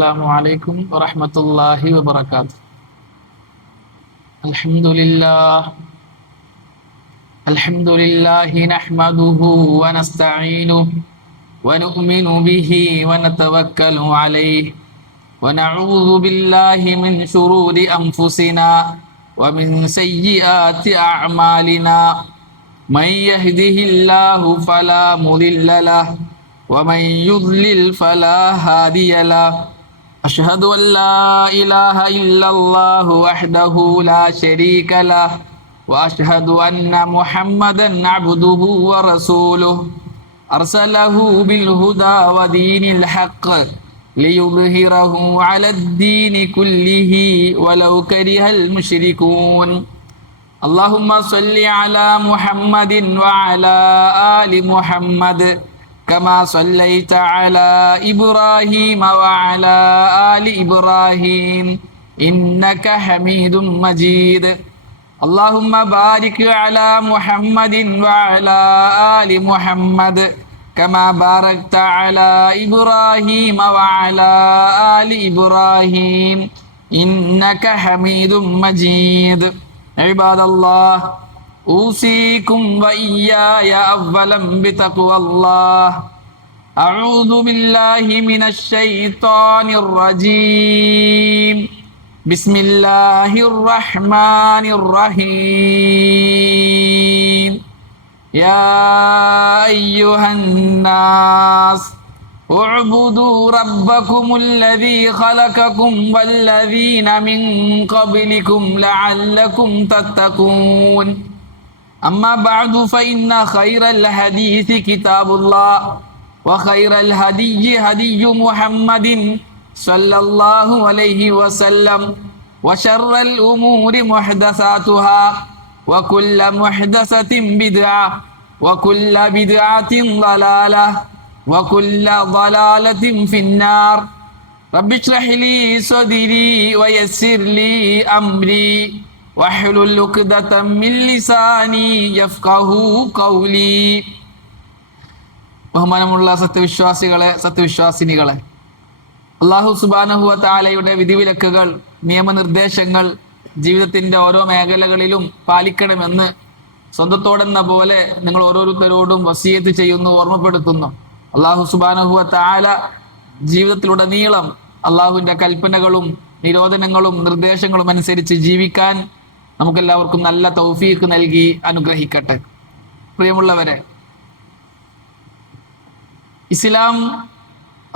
السلام عليكم ورحمة الله وبركاته. الحمد لله نحمده ونستعينه ونؤمن به ونتوكل عليه ونعوذ بالله من شرور أنفسنا ومن سيئات أعمالنا. من يهده الله فلا مضل له ومن يضلل فلا هادي له. أشهد أن لا إله إلا الله وحده لا شريك له وأشهد أن محمدا عبده ورسوله أرسله بالهدى ودين الحق ليظهره على الدين كله ولو كره المشركون. اللهم صل على محمد وعلى آل محمد كما صليت على إبراهيم وعلى آل إبراهيم إنك حميد مجيد. اللهم بارك على محمد وعلى آل محمد كما باركت على إبراهيم وعلى آل إبراهيم إنك حميد مجيد. عباد الله، أوصيكم وإياي أولا بتقوى الله. أعوذ بالله من الشيطان الرجيم. بسم الله الرحمن الرحيم. يا أيها الناس اعبدوا ربكم الذي خلقكم والذين من قبلكم لعلكم تتقون. أما بعد فإن خير الحديث كتاب الله وخير الهدي هدي محمد صلى الله عليه وسلم وشر الأمور محدثاتها وكل محدثة بدعة وكل بدعة ضلالة وكل ضلالة في النار. رب اشرح لي صدري ويسر لي أمري واحلل عقدة من لساني يفقهوا قولي. ബഹുമാനമുള്ള സത്യവിശ്വാസിനികളെ, അല്ലാഹു സുബ്ഹാനഹു വ തആലയുടെ വിധിവിലക്കുകൾ, നിയമനിർദ്ദേശങ്ങൾ ജീവിതത്തിന്റെ ഓരോ മേഖലകളിലും പാലിക്കണമെന്ന് സ്വന്തത്തോടെന്ന പോലെ നിങ്ങൾ ഓരോരുത്തരോടും വസിയത്ത് ചെയ്യുന്നു, ഓർമ്മപ്പെടുത്തുന്നു. അല്ലാഹു സുബ്ഹാനഹു വ തആല ജീവിതത്തിലുടനീളം അല്ലാഹുവിന്റെ കൽപ്പനകളും നിരോധനങ്ങളും നിർദ്ദേശങ്ങളും അനുസരിച്ച് ജീവിക്കാൻ നമുക്കെല്ലാവർക്കും നല്ല തൗഫീഖ് നൽകി അനുഗ്രഹിക്കട്ടെ. പ്രിയമുള്ളവരെ, ഇസ്ലാം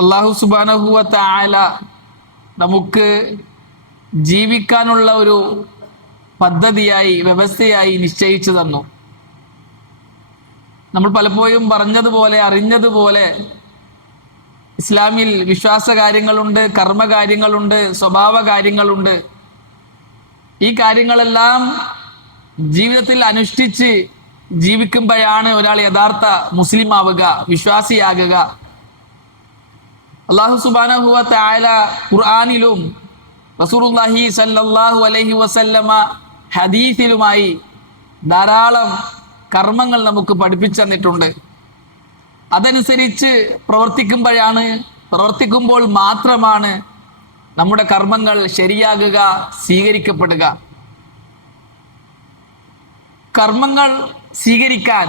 അല്ലാഹു സുബ്ഹാനഹു വ തആല നമുക്ക് ജീവിക്കാനുള്ള ഒരു പദ്ധതിയായി, വ്യവസ്ഥയായി നിശ്ചയിച്ചു തന്നു. നമ്മൾ പലപ്പോഴും പറഞ്ഞതുപോലെ, അറിഞ്ഞതുപോലെ ഇസ്ലാമിൽ വിശ്വാസ കാര്യങ്ങളുണ്ട്, കർമ്മകാര്യങ്ങളുണ്ട്, സ്വഭാവ കാര്യങ്ങളുണ്ട്. ഈ കാര്യങ്ങളെല്ലാം ജീവിതത്തിൽ അനുഷ്ഠിച്ച് ജീവിക്കുമ്പോഴാണ് ഒരാൾ യഥാർത്ഥ മുസ്ലിം ആവുക, വിശ്വാസിയാകുക. അല്ലാഹു സുബ്ഹാനഹു വ തആല ഖുർആനിലും റസൂലുള്ളാഹി സ്വല്ലല്ലാഹു അലൈഹി വസല്ലമ ഹദീസിലുമായി ധാരാളം കർമ്മങ്ങൾ നമുക്ക് പഠിപ്പിച്ചു തന്നിട്ടുണ്ട്. അതനുസരിച്ച് പ്രവർത്തിക്കുമ്പോൾ മാത്രമാണ് നമ്മുടെ കർമ്മങ്ങൾ ശരിയാകുക, സ്വീകരിക്കപ്പെടുക. കർമ്മങ്ങൾ സ്വീകരിക്കാൻ,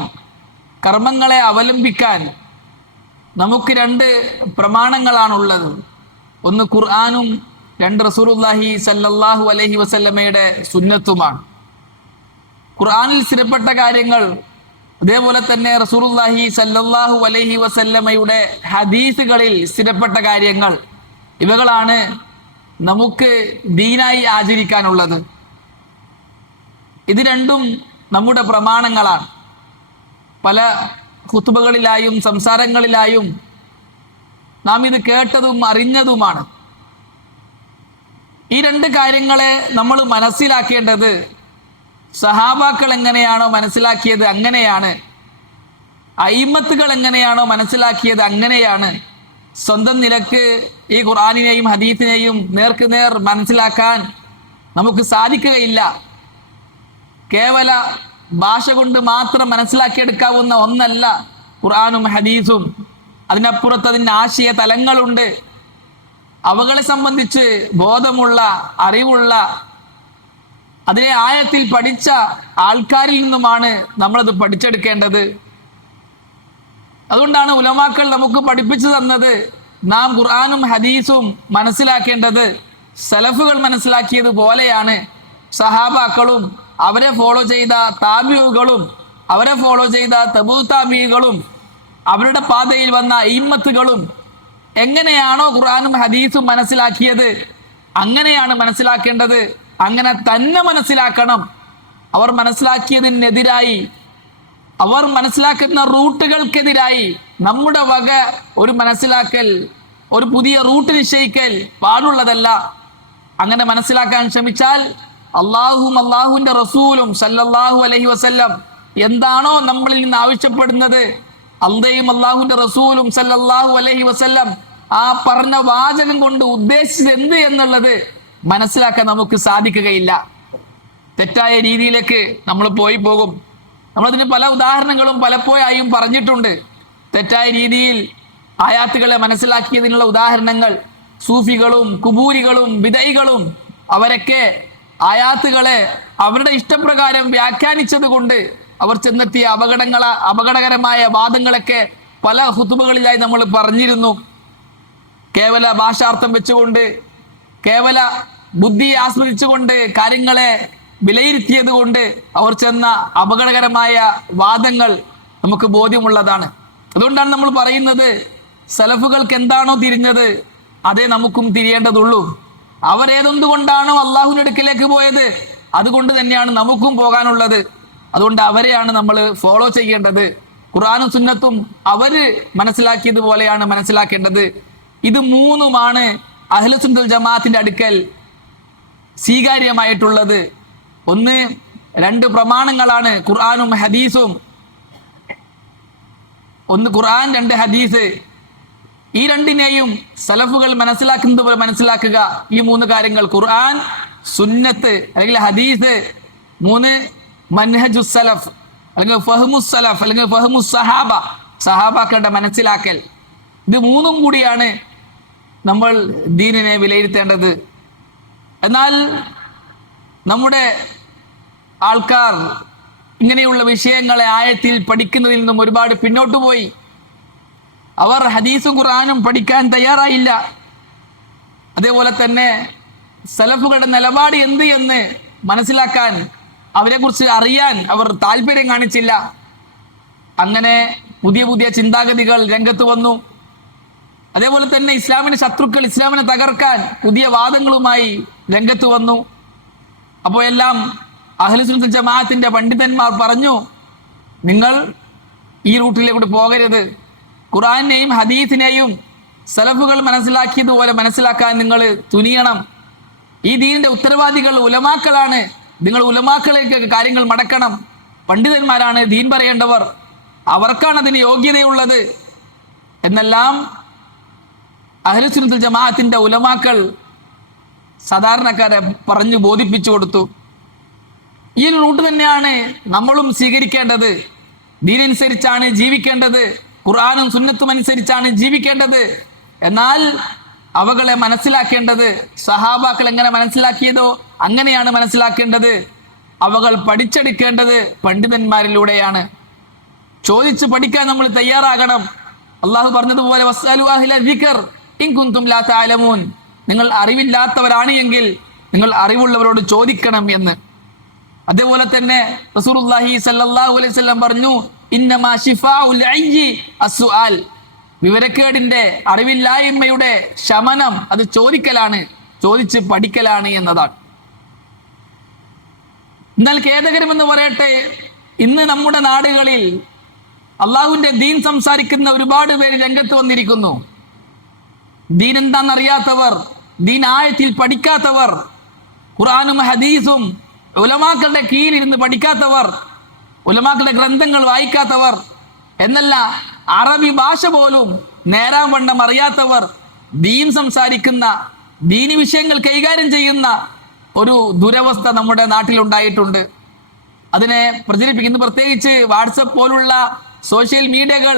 കർമ്മങ്ങളെ അവലംബിക്കാൻ നമുക്ക് രണ്ട് പ്രമാണങ്ങളാണുള്ളത്. ഒന്ന് ഖുർആനും രണ്ട് റസൂലുള്ളാഹി സല്ലല്ലാഹു അലൈഹി വസല്ലമയുടെ സുന്നത്തുമാണ്. ഖുർആനിൽ സ്ഥിരപ്പെട്ട കാര്യങ്ങൾ, അതേപോലെ തന്നെ റസൂലുള്ളാഹി സല്ലല്ലാഹു അലൈഹി വസല്ലമയുടെ ഹദീസുകളിൽ സ്ഥിരപ്പെട്ട കാര്യങ്ങൾ, ഇവകളാണ് നമുക്ക് ദീനായി ആചരിക്കാനുള്ളത്. ഇത് രണ്ടും നമ്മുടെ പ്രമാണങ്ങളാണ്. പല ഖുതുബകളിലായും സംസാരങ്ങളിലായും നാം ഇത് കേട്ടതും അറിഞ്ഞതുമാണ്. ഈ രണ്ട് കാര്യങ്ങളെ നമ്മൾ മനസ്സിലാക്കേണ്ടത് സഹാബാക്കൾ എങ്ങനെയാണോ മനസ്സിലാക്കിയത് അങ്ങനെയാണ്, അയിമ്മത്തുകൾ എങ്ങനെയാണോ മനസ്സിലാക്കിയത് അങ്ങനെയാണ്. സ്വന്തം നിലക്ക് ഈ ഖുർആനിനെയും ഹദീസിനെയും നേർക്കുനേർ മനസ്സിലാക്കാൻ നമുക്ക് സാധിക്കുകയില്ല. കേവല ഭാഷ കൊണ്ട് മാത്രം മനസ്സിലാക്കിയെടുക്കാവുന്ന ഒന്നല്ല ഖുർആനും ഹദീസും. അതിനപ്പുറത്ത് അതിൻ്റെ ആശയ തലങ്ങളുണ്ട്. അവകളെ സംബന്ധിച്ച് ബോധമുള്ള, അറിവുള്ള, അതിനെ ആഴത്തിൽ പഠിച്ച ആൾക്കാരിൽ നിന്നുമാണ് നമ്മളത് പഠിച്ചെടുക്കേണ്ടത്. അതുകൊണ്ടാണ് ഉലമാക്കൾ നമുക്ക് പഠിപ്പിച്ചു തന്നത് നാം ഖുർആനും ഹദീസും മനസ്സിലാക്കേണ്ടത് സലഫുകൾ മനസ്സിലാക്കിയത് പോലെയാണ്. സഹാബാക്കളും അവരെ ഫോളോ ചെയ്ത താബിഉകളും അവരെ ഫോളോ ചെയ്ത തബൂ താബിഉകളും അവരുടെ പാതയിൽ വന്ന ഇമ്മത്തുകളും എങ്ങനെയാണോ ഖുർആനും ഹദീസും മനസ്സിലാക്കിയത് അങ്ങനെയാണ് മനസ്സിലാക്കേണ്ടത്. അങ്ങനെ തന്നെ മനസ്സിലാക്കണം. അവർ മനസ്സിലാക്കിയതിനെതിരായി, അവർ മനസ്സിലാക്കുന്ന റൂട്ടുകൾക്കെതിരായി നമ്മുടെ വക ഒരു മനസ്സിലാക്കൽ, ഒരു പുതിയ റൂട്ട് നിശ്ചയിക്കൽ പാടുള്ളതല്ല. അങ്ങനെ മനസ്സിലാക്കാൻ ശ്രമിച്ചാൽ അള്ളാഹുവും അള്ളാഹുവിന്റെ റസൂലും സല്ലല്ലാഹു അലൈഹി വസല്ലം എന്താണോ നമ്മളിൽ നിന്ന് ആവശ്യപ്പെടുന്നത്, അള്ളയും അള്ളാഹുവിന്റെ റസൂലും സല്ലല്ലാഹു അലൈഹി വസല്ലം ആ പറഞ്ഞ വാചകം കൊണ്ട് ഉദ്ദേശിച്ചത് എന്ത് എന്നുള്ളത് മനസ്സിലാക്കാൻ നമുക്ക് സാധിക്കുകയില്ല. തെറ്റായ രീതിയിലേക്ക് നമ്മൾ പോയി പോകും. നമ്മളതിന് പല ഉദാഹരണങ്ങളും പലപ്പോഴായും പറഞ്ഞിട്ടുണ്ട്. തെറ്റായ രീതിയിൽ ആയാത്തുകളെ മനസ്സിലാക്കിയതിനുള്ള ഉദാഹരണങ്ങൾ സൂഫികളും കുബൂരികളും ബിദഈകളും അവരൊക്കെ ആയാത്തുകളെ അവരുടെ ഇഷ്ടപ്രകാരം വ്യാഖ്യാനിച്ചത് കൊണ്ട് അവർ ചെന്നെത്തിയ അപകടകരമായ വാദങ്ങളൊക്കെ പല ഹുതുബകളിലായി നമ്മൾ പറഞ്ഞിരുന്നു. കേവല ഭാഷാർത്ഥം വെച്ചുകൊണ്ട്, കേവല ബുദ്ധിയെ ആസ്വദിച്ചുകൊണ്ട് കാര്യങ്ങളെ വിലയിരുത്തിയത് കൊണ്ട് അവർ ചെന്ന അപകടകരമായ വാദങ്ങൾ നമുക്ക് ബോധ്യമുള്ളതാണ്. അതുകൊണ്ടാണ് നമ്മൾ പറയുന്നത് സലഫുകൾക്ക് എന്താണോ തിരിഞ്ഞത് അതേ നമുക്കും തിരിയേണ്ടതുള്ളൂ. അവരേതൊന്നുകൊണ്ടാണോ അള്ളാഹുവിന്റെ അടുക്കലേക്ക് പോയത് അതുകൊണ്ട് തന്നെയാണ് നമുക്കും പോകാനുള്ളത്. അതുകൊണ്ട് അവരെയാണ് നമ്മൾ ഫോളോ ചെയ്യേണ്ടത്. ഖുർആനും സുന്നത്തും അവര് മനസ്സിലാക്കിയതുപോലെയാണ് മനസ്സിലാക്കേണ്ടത്. ഇത് മൂന്നുമാണ് അഹ്ലുസുന്നത്തുൽ ജമാഅത്തിന്റെ അടുക്കൽ സ്വീകാര്യമായിട്ടുള്ളത്. ഒന്ന്, രണ്ട് പ്രമാണങ്ങളാണ് ഖുർആനും ഹദീസും. ഒന്ന് ഖുർആൻ, രണ്ട് ഹദീസ്. ഈ രണ്ടിനെയും സലഫുകൾ മനസ്സിലാക്കുന്നത് പോലെ മനസ്സിലാക്കുക. ഈ മൂന്ന് കാര്യങ്ങൾ ഖുർആൻ, സുന്നത്ത് അല്ലെങ്കിൽ ഹദീസ്. മൂന്ന്, മൻഹജു സലഫ് അല്ലെങ്കിൽ ഫഹ്മു സലഫ് അല്ലെങ്കിൽ ഫഹ്മു സഹാബ, സഹാബാക്കളുടെ മനസ്സിലാക്കൽ. ഇത് മൂന്നും കൂടിയാണ് നമ്മൾ ദീനിനെ വിലയിരുത്തേണ്ടത്. എന്നാൽ നമ്മുടെ ആൾക്കാർ ഇങ്ങനെയുള്ള വിഷയങ്ങളെ ആയത്തിൽ പഠിക്കുന്നതിൽ നിന്നും ഒരുപാട് പിന്നോട്ട് പോയി. അവർ ഹദീസും ഖുർആനും പഠിക്കാൻ തയ്യാറായില്ല. അതേപോലെ തന്നെ സലഫുകളുടെ നിലപാട് എന്ത് എന്ന് മനസ്സിലാക്കാൻ, അവരെക്കുറിച്ച് അറിയാൻ അവർ താല്പര്യം കാണിച്ചില്ല. അങ്ങനെ പുതിയ പുതിയ ചിന്താഗതികൾ രംഗത്ത് വന്നു. അതേപോലെ തന്നെ ഇസ്ലാമിന്റെ ശത്രുക്കൾ ഇസ്ലാമിനെ തകർക്കാൻ പുതിയ വാദങ്ങളുമായി രംഗത്ത് വന്നു. അപ്പോൾ എല്ലാം അഹ്ലുസുന്നത്തുൽ ജമാഅത്തിന്റെ പണ്ഡിതന്മാർ പറഞ്ഞു, നിങ്ങൾ ഈ റൂട്ടിലേക്ക് പോകരുത്. ഖുർആനെയും ഹദീസിനെയും സലഫുകൾ മനസ്സിലാക്കിയതുപോലെ മനസ്സിലാക്കാൻ നിങ്ങൾ തുനിയണം. ഈ ദീനിന്റെ ഉത്തരവാദികൾ ഉലമാക്കളാണ്. നിങ്ങൾ ഉലമാക്കളിലേക്ക് കാര്യങ്ങൾ മടക്കണം. പണ്ഡിതന്മാരാണ് ദീൻ പറയേണ്ടവർ, അവർക്കാണ് അതിന് യോഗ്യതയുള്ളത് എന്നെല്ലാം അഹ്ലുസുന്നത്തുൽ ജമാഅത്തിന്റെ ഉലമാക്കൾ സാധാരണക്കാരെ പറഞ്ഞു ബോധിപ്പിച്ചു കൊടുത്തു. ഈ റൂട്ട് തന്നെയാണ് നമ്മളും സ്വീകരിക്കേണ്ടത്. ദീനനുസരിച്ചാണ് ജീവിക്കേണ്ടത്, ഖുർആനും സുന്നത്തും അനുസരിച്ചാണ് ജീവിക്കേണ്ടത്. എന്നാൽ അവകളെ മനസ്സിലാക്കേണ്ടത് സഹാബാക്കൾ എങ്ങനെ മനസ്സിലാക്കിയതോ അങ്ങനെയാണ് മനസ്സിലാക്കേണ്ടത്. അവകൾ പഠിച്ചെടുക്കേണ്ടത് പണ്ഡിതന്മാരിലൂടെയാണ്. ചോദിച്ച് പഠിക്കാൻ നമ്മൾ തയ്യാറാകണം. അള്ളാഹു പറഞ്ഞതുപോലെ വസ്അലു അഹ്ല ദിക്ർ ഇൻ കുൻതും ലാ തഅലമൂൻ, നിങ്ങൾ അറിവില്ലാത്തവരാണ് എങ്കിൽ നിങ്ങൾ അറിവുള്ളവരോട് ചോദിക്കണം എന്ന്. അതേപോലെ തന്നെ റസൂലുള്ളാഹി സ്വല്ലല്ലാഹു അലൈഹി വസല്ലം പറഞ്ഞു, ഇന്നമാ ശിഫാഉൽ അയ്യി അസ്സുആൽ, വിവരക്കേടിന്റെ, അറിവില്ലായ്മയുടെ ശമനം അത് ചോദിക്കലാണ്, ചോദിച്ച് പഠിക്കലാണ് എന്നതാണ്. എന്നാൽ ഖേദകരമെന്ന് പറയട്ടെ, ഇന്ന് നമ്മുടെ നാടുകളിൽ അള്ളാഹുവിന്റെ ദീൻ സംസാരിക്കുന്ന ഒരുപാട് പേര് രംഗത്ത് വന്നിരിക്കുന്നു. ദീൻ എന്താണെന്നറിയാത്തവർ, ദീൻ ആഴത്തിൽ പഠിക്കാത്തവർ, ഖുർആനും ഹദീസും ഉലമാക്കളുടെ കീഴിലിരുന്ന് പഠിക്കാത്തവർ, ഉലമാക്കളുടെ ഗ്രന്ഥങ്ങൾ വായിക്കാത്തവർ എന്നല്ല, അറബി ഭാഷ പോലും നേരാൻ വണ്ണം അറിയാത്തവർ ദീൻ സംസാരിക്കുന്ന, ദീനി വിഷയങ്ങൾ കൈകാര്യം ചെയ്യുന്ന ഒരു ദുരവസ്ഥ നമ്മുടെ നാട്ടിലുണ്ടായിട്ടുണ്ട്. അതിനെ പ്രചരിപ്പിക്കുന്ന പ്രത്യേകിച്ച് വാട്സപ്പ് പോലുള്ള സോഷ്യൽ മീഡിയകൾ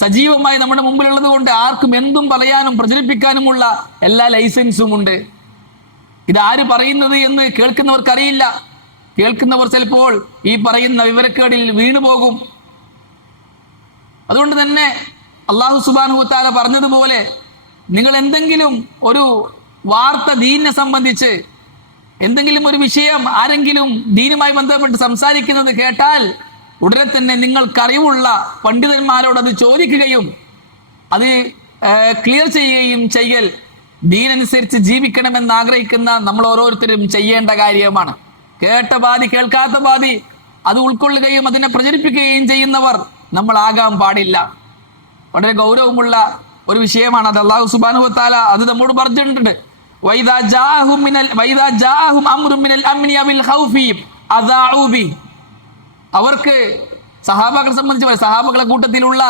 സജീവമായി നമ്മുടെ മുമ്പിലുള്ളത് കൊണ്ട് ആർക്കും എന്തും പറയാനും പ്രചരിപ്പിക്കാനുമുള്ള എല്ലാ ലൈസൻസും ഉണ്ട്. ഇതാര് പറയുന്നത് എന്ന് കേൾക്കുന്നവർക്കറിയില്ല. കേൾക്കുന്നവർ ചിലപ്പോൾ ഈ പറയുന്ന വിവരക്കേടിൽ വീണുപോകും. അതുകൊണ്ട് തന്നെ അല്ലാഹു സുബ്ഹാനഹു വ തആല പറഞ്ഞതുപോലെ നിങ്ങൾ എന്തെങ്കിലും ഒരു വാർത്ത ദീനിനെ സംബന്ധിച്ച് എന്തെങ്കിലും ഒരു വിഷയം ആരെങ്കിലും ദീനുമായി ബന്ധപ്പെട്ട് സംസാരിക്കുന്നത് കേട്ടാൽ ഉടനെ തന്നെ നിങ്ങൾക്കറിവുള്ള പണ്ഡിതന്മാരോട് അത് ചോദിക്കുകയും അത് ക്ലിയർ ചെയ്യുകയും ചെയ്യൽ ദീനനുസരിച്ച് ജീവിക്കണമെന്ന് ആഗ്രഹിക്കുന്ന നമ്മൾ ഓരോരുത്തരും ചെയ്യേണ്ട കാര്യമാണ്. കേട്ട പാതി കേൾക്കാത്ത പാതി അത് ഉൾക്കൊള്ളുകയും അതിനെ പ്രചരിപ്പിക്കുകയും ചെയ്യുന്നവർ നമ്മളാകാൻ പാടില്ല. വളരെ ഗൗരവമുള്ള ഒരു വിഷയമാണ് അത്. അല്ലാഹു സുബ്ഹാനഹു വ തആല അത് നമ്മോട് പറഞ്ഞിട്ടുണ്ട്. വൈദാ ജാഅഹും അംറുൻ മിനൽ അംനി അവിൽ ഖൗഫി അദാഉ ബി. അവർക്ക് സഹാബകളെ സംബന്ധിച്ച്, സഹാബകളെ കൂട്ടത്തിലുള്ള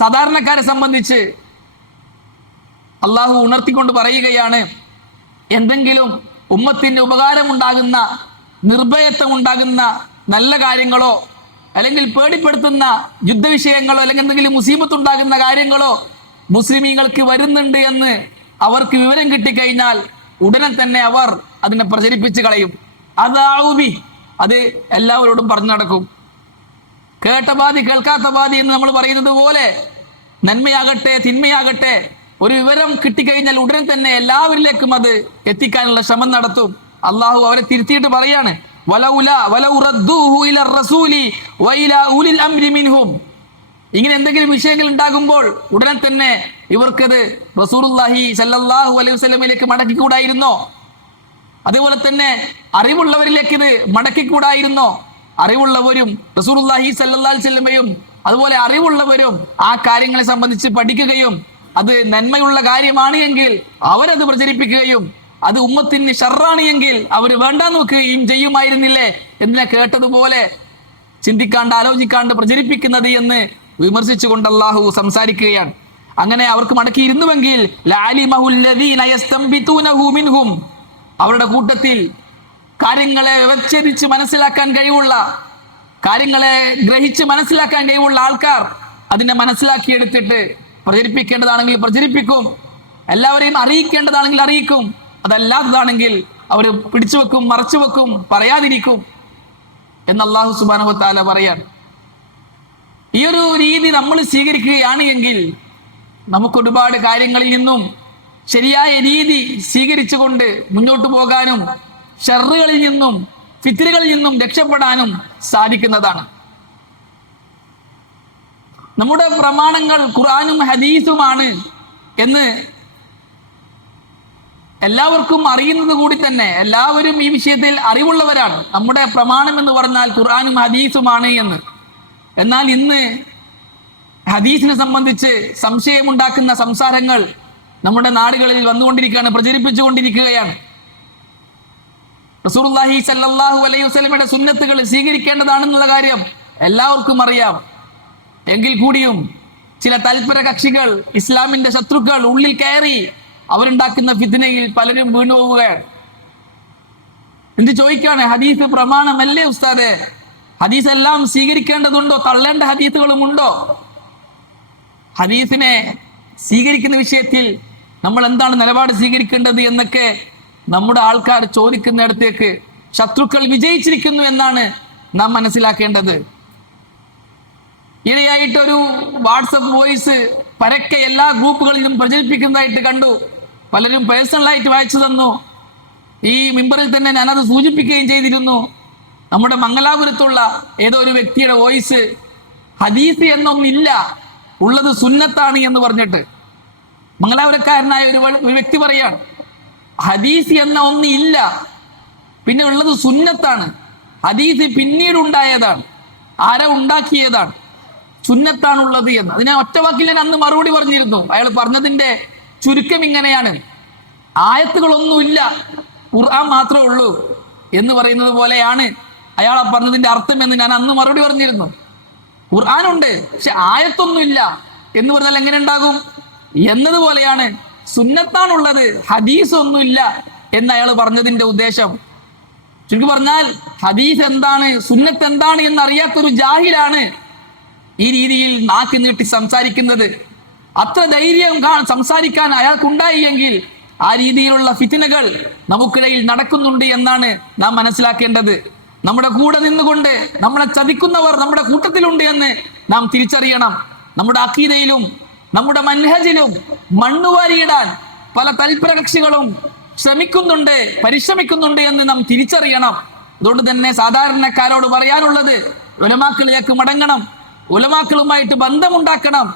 സാധാരണക്കാരെ സംബന്ധിച്ച് അള്ളാഹു ഉണർത്തിക്കൊണ്ട് പറയുകയാണ്, എന്തെങ്കിലും ഉമ്മത്തിന്റെ ഉപകാരമുണ്ടാകുന്ന, നിർഭയത്വം ഉണ്ടാകുന്ന നല്ല കാര്യങ്ങളോ അല്ലെങ്കിൽ പേടിപ്പെടുത്തുന്ന യുദ്ധവിഷയങ്ങളോ അല്ലെങ്കിൽ എന്തെങ്കിലും മുസീബത്തുണ്ടാകുന്ന കാര്യങ്ങളോ മുസ്ലിമീങ്ങൾക്ക് വരുന്നുണ്ട് എന്ന് അവർക്ക് വിവരം കിട്ടിക്കഴിഞ്ഞാൽ ഉടനെ തന്നെ അവർ അതിനെ പ്രചരിപ്പിച്ച് കളയും. അദാഉബി, അത് എല്ലാവരോടും പറഞ്ഞു നടക്കും. കേട്ട പാതി കേൾക്കാത്ത പാതി എന്ന് നമ്മൾ പറയുന്നത് പോലെ നന്മയാകട്ടെ തിന്മയാകട്ടെ ഒരു വിവരം കിട്ടിക്കഴിഞ്ഞാൽ ഉടനെ തന്നെ എല്ലാവരിലേക്കും അത് എത്തിക്കാനുള്ള ശ്രമം നടത്തും. അള്ളാഹു അവരെ തിരുത്തിയിട്ട് പറയാണ്, ഇങ്ങനെ എന്തെങ്കിലും വിഷയങ്ങൾ ഉണ്ടാകുമ്പോൾ ഉടനെ തന്നെ ഇവർക്കത് റസൂലുള്ളാഹി സ്വല്ലല്ലാഹു അലൈഹി വസല്ലമയിലേക്ക് മടക്കിക്കൂടായിരുന്നോ? അതുപോലെ തന്നെ അറിവുള്ളവരിലേക്ക് ഇത് മടക്കിക്കൂടായിരുന്നോ? അറിവുള്ളവരും റസൂലുള്ളാഹി സ്വല്ലല്ലാഹു അലൈഹി വസല്ലമയും അതുപോലെ അറിവുള്ളവരും ആ കാര്യങ്ങളെ സംബന്ധിച്ച് പഠിക്കുകയും അത് നന്മയുള്ള കാര്യമാണ് എങ്കിൽ അവരത് പ്രചരിപ്പിക്കുകയും അത് ഉമ്മത്തിന് ഷർറാണ് എങ്കിൽ അവർ വേണ്ടാന്ന് വെക്കുകയും ചെയ്യുമായിരുന്നില്ലേ? എന്തിനെ കേട്ടതുപോലെ ചിന്തിക്കാണ്ട് ആലോചിക്കാണ്ട് പ്രചരിപ്പിക്കുന്നത് എന്ന് വിമർശിച്ചുകൊണ്ട് അല്ലാഹു സംസാരിക്കുകയാണ്. അങ്ങനെ അവർക്ക് മടക്കിയിരുന്നുവെങ്കിൽ അവരുടെ കൂട്ടത്തിൽ കാര്യങ്ങളെ വ്യവച്ഛേദിച്ച് മനസ്സിലാക്കാൻ കഴിവുള്ള, കാര്യങ്ങളെ ഗ്രഹിച്ച് മനസ്സിലാക്കാൻ കഴിവുള്ള ആൾക്കാർ അതിനെ മനസ്സിലാക്കിയെടുത്തിട്ട് പ്രചരിപ്പിക്കേണ്ടതാണെങ്കിൽ പ്രചരിപ്പിക്കും, എല്ലാവരെയും അറിയിക്കേണ്ടതാണെങ്കിൽ അറിയിക്കും, അതല്ലാത്തതാണെങ്കിൽ അവർ പിടിച്ചു വെക്കും, മറച്ചു വെക്കും, പറയാതിരിക്കും എന്ന് അല്ലാഹു സുബ്ഹാനഹു വ തആല പറയാൻ. ഈ ഒരു രീതി നമ്മൾ സ്വീകരിക്കുകയാണ് എങ്കിൽ നമുക്ക് ഒരുപാട് കാര്യങ്ങളിൽ നിന്നും ശരിയായ രീതി സ്വീകരിച്ചുകൊണ്ട് മുന്നോട്ട് പോകാനും ഷർറുകളിൽ നിന്നും ഫിത്നകളിൽ നിന്നും രക്ഷപ്പെടാനും സാധിക്കുന്നതാണ്. നമ്മുടെ പ്രമാണങ്ങൾ ഖുർആനും ഹദീസുമാണ് എന്ന് എല്ലാവർക്കും അറിയുന്നത് കൂടി തന്നെ, എല്ലാവരും ഈ വിഷയത്തിൽ അറിവുള്ളവരാണ്. നമ്മുടെ പ്രമാണം എന്ന് പറഞ്ഞാൽ ഖുർആനും ഹദീസുമാണ് എന്ന്. എന്നാൽ ഇന്ന് ഹദീസിനെ സംബന്ധിച്ച് സംശയമുണ്ടാക്കുന്ന സംസാരങ്ങൾ നമ്മുടെ നാടുകളിൽ വന്നുകൊണ്ടിരിക്കുകയാണ്, പ്രചരിപ്പിച്ചുകൊണ്ടിരിക്കുകയാണ്. റസൂലുള്ളാഹി സ്വല്ലല്ലാഹു അലൈഹി വസല്ലമയുടെ സുന്നത്തുകൾ സ്വീകരിക്കേണ്ടതാണെന്നുള്ള കാര്യം എല്ലാവർക്കും അറിയാം. എങ്കിൽ കൂടിയും ചില തൽപര കക്ഷികൾ, ഇസ്ലാമിന്റെ ശത്രുക്കൾ ഉള്ളിൽ കയറി അവരുണ്ടാക്കുന്ന ഫിത്നയിൽ പലരും വീണുപോവുകയാണ്. എന്ത് ചോദിക്കാണ്, ഹദീസ് പ്രമാണമല്ലേ ഉസ്താദേ? ഹദീസ് എല്ലാം സ്വീകരിക്കേണ്ടതുണ്ടോ? തള്ളേണ്ട ഹദീസുകളും ഉണ്ടോ? ഹദീസിനെ സ്വീകരിക്കുന്ന വിഷയത്തിൽ നമ്മൾ എന്താണ് നിലപാട് സ്വീകരിക്കേണ്ടത് എന്നൊക്കെ നമ്മുടെ ആൾക്കാർ ചോദിക്കുന്നിടത്തേക്ക് ശത്രുക്കൾ വിജയിച്ചിരിക്കുന്നു എന്നാണ് നാം മനസ്സിലാക്കേണ്ടത്. ഇടയായിട്ടൊരു വാട്സപ്പ് വോയിസ് പരക്കെ എല്ലാ ഗ്രൂപ്പുകളിലും പ്രചരിപ്പിക്കുന്നതായിട്ട് കണ്ടു. പലരും പേഴ്സണലായിട്ട് വായിച്ചു തന്നു. ഈ മിമ്പറിൽ തന്നെ ഞാനത് സൂചിപ്പിക്കുകയും ചെയ്തിരുന്നു. നമ്മുടെ മംഗലാപുരത്തുള്ള ഏതോ ഒരു വ്യക്തിയുടെ വോയിസ്, ഹദീസ് എന്നൊന്നില്ല, ഉള്ളത് സുന്നത്താണ് എന്ന് പറഞ്ഞിട്ട് മംഗലാപുരക്കാരനായ ഒരു വ്യക്തി പറയാണ്, ഹദീസ് എന്ന ഒന്നില്ല, പിന്നെ ഉള്ളത് സുന്നത്താണ്. ഹദീസ് പിന്നീട് ഉണ്ടായതാണ്, ആരോ ഉണ്ടാക്കിയതാണ്, സുന്നത്താണുള്ളത് എന്ന്. അതിനെ ഒറ്റ വാക്കിൽ ഞാൻ അന്ന് മറുപടി പറഞ്ഞിരുന്നു. അയാൾ പറഞ്ഞതിന്റെ ചുരുക്കം ഇങ്ങനെയാണ്, ആയത്തുകളൊന്നുമില്ല, ഖുർആൻ മാത്രമേ ഉള്ളൂ എന്ന് പറയുന്നത് പോലെയാണ് അയാൾ പറഞ്ഞതിന്റെ അർത്ഥം എന്ന് ഞാൻ അന്ന് മറുപടി പറഞ്ഞിരുന്നു. ഖുർആനുണ്ട്, പക്ഷെ ആയത്തൊന്നുമില്ല എന്ന് പറഞ്ഞാൽ എങ്ങനെ ഉണ്ടാകും എന്നതുപോലെയാണ് സുന്നത്താണുള്ളത്, ഹദീസ് ഒന്നുമില്ല എന്ന് അയാൾ പറഞ്ഞതിന്റെ ഉദ്ദേശം. ചുരുക്കി പറഞ്ഞാൽ ഹദീസ് എന്താണ്, സുന്നത്ത് എന്താണ് എന്നറിയാത്തൊരു ജാഹിലാണ് ഈ രീതിയിൽ നാക്കി നീട്ടി സംസാരിക്കുന്നത്? അത്ര ധൈര്യം സംസാരിക്കാൻ അയാൾക്കുണ്ടായി എങ്കിൽ ആ രീതിയിലുള്ള ഫിത്നകൾ നമുക്കിടയിൽ നടക്കുന്നുണ്ട് എന്നാണ് നാം മനസ്സിലാക്കേണ്ടത്. നമ്മുടെ കൂടെ നിന്നുകൊണ്ട് നമ്മളെ ചതിക്കുന്നവർ നമ്മുടെ കൂട്ടത്തിലുണ്ട് എന്ന് നാം തിരിച്ചറിയണം. നമ്മുടെ അഖീദയിലും നമ്മുടെ മൻഹജിലും മണ്ണുവാരിയിടാൻ പല തൽപര കക്ഷികളും പരിശ്രമിക്കുന്നുണ്ട് എന്ന് നാം തിരിച്ചറിയണം. അതുകൊണ്ട് തന്നെ സാധാരണക്കാരോട് പറയാനുള്ളത്, ഉലമാക്കളിലേക്ക് മടങ്ങണം, ഉലമാക്കളുമായിട്ട് ബന്ധമുണ്ടാക്കണം,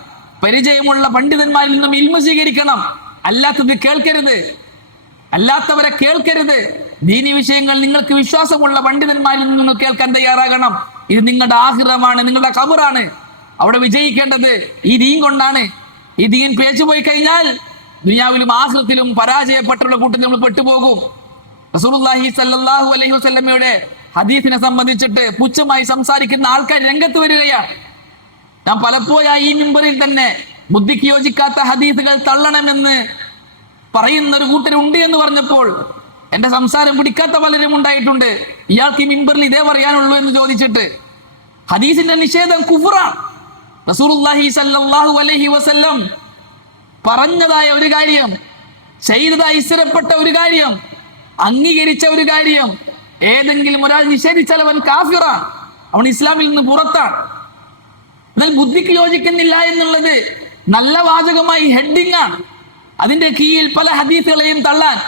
പരിചയമുള്ള പണ്ഡിതന്മാരിൽ നിന്നും ഇൽമു സ്വീകരിക്കണം, അല്ലാത്തവരെ കേൾക്കരുത്. ദീനി വിഷയങ്ങൾ നിങ്ങൾക്ക് വിശ്വാസമുള്ള പണ്ഡിതന്മാരിൽ നിന്നും കേൾക്കാൻ തയ്യാറാകണം. ഇത് നിങ്ങളുടെ ആഖിറമാണ്, നിങ്ങളുടെ ഖബറാണ്. അവിടെ വിജയിക്കേണ്ടത് ഈ ദീൻ കൊണ്ടാണ്. ഈ ദീൻ പേച്ചുപോയി കഴിഞ്ഞാൽ ദുനിയാവിലും ആഖിറത്തിലും പരാജയപ്പെട്ടുള്ള കൂട്ടത്തിൽ നമ്മൾ പെട്ടുപോകും. റസൂലുള്ളാഹി സ്വല്ലല്ലാഹു അലൈഹി വസല്ലമയുടെ ഹദീസിനെ സംബന്ധിച്ചിട്ട് പുച്ഛമായി സംസാരിക്കുന്ന ആൾക്കാർ രംഗത്ത് വരികയാണ്. ഞാൻ പലപ്പോഴായി ഈ മിമ്പറിൽ തന്നെ ബുദ്ധിക്ക് യോജിക്കാത്ത ഹദീസുകൾ തള്ളണമെന്ന് പറയുന്ന ഒരു കൂട്ടരുണ്ട് എന്ന് പറഞ്ഞപ്പോൾ എന്റെ സംസാരം പിടിക്കാത്ത പലരും ഉണ്ടായിട്ടുണ്ട്. ഇയാൾക്ക് ഈ മിമ്പറിൽ ഇതേ പറയാനുള്ളൂ എന്ന് ചോദിച്ചിട്ട്. ഹദീസിന്റെ നിഷേധം കുഫ്റാണ്. റസൂലുള്ളാഹി സ്വല്ലല്ലാഹു അലൈഹി വസല്ലം പറഞ്ഞതായ ഒരു കാര്യം, ചെയ്തതായി സ്ഥിരപ്പെട്ട ഒരു കാര്യം, അംഗീകരിച്ച ഒരു കാര്യം ഏതെങ്കിലും ഒരാൾ നിഷേധിച്ചാൽ അവൻ കാഫിറാണ്, അവൻ ഇസ്ലാമിൽ നിന്ന് പുറത്താണ്. എന്നാൽ ബുദ്ധിക്ക് യോജിക്കുന്നില്ല എന്നുള്ളത് നല്ല വാചകമായി ഹെഡിങ് ആണ്. അതിന്റെ കീഴിൽ പല ഹദീസുകളെയും തള്ളാൻ,